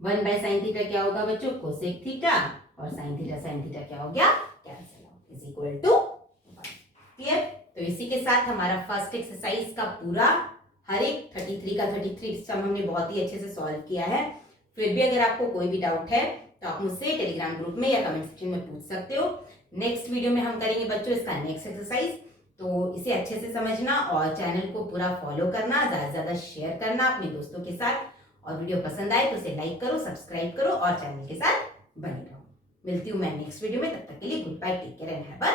1 by sine theta क्या होगा बच्चों? कोसेक थीटा, और साइन थीटा क्या हो गया? Cancel out, is equal to 1। Clear? तो इसी के साथ हमारा फर्स्ट एक्सरसाइज का पूरा हर एक 33 का 33 सम हमने बहुत ही अच्छे से सॉल्व किया है। फिर भी अगर आपको कोई भी डाउट है तो आप मुझसे टेलीग्राम ग्रुप में या कमेंट सेक्शन में पूछ सकते हो। नेक्स्ट वीडियो में हम करेंगे बच्चों इसका नेक्स्ट एक्सरसाइज, तो इसे अच्छे से समझना और चैनल को पूरा फॉलो करना, ज़्यादा से ज़्यादा शेयर करना अपने दोस्तों के साथ, और वीडियो पसंद आए तो इसे लाइक करो, सब्सक्राइब करो और चैनल के साथ बने रहो। मिलती हूँ मैं नेक्स्ट वीडियो में, तब तक के लिए goodbye, take care and have a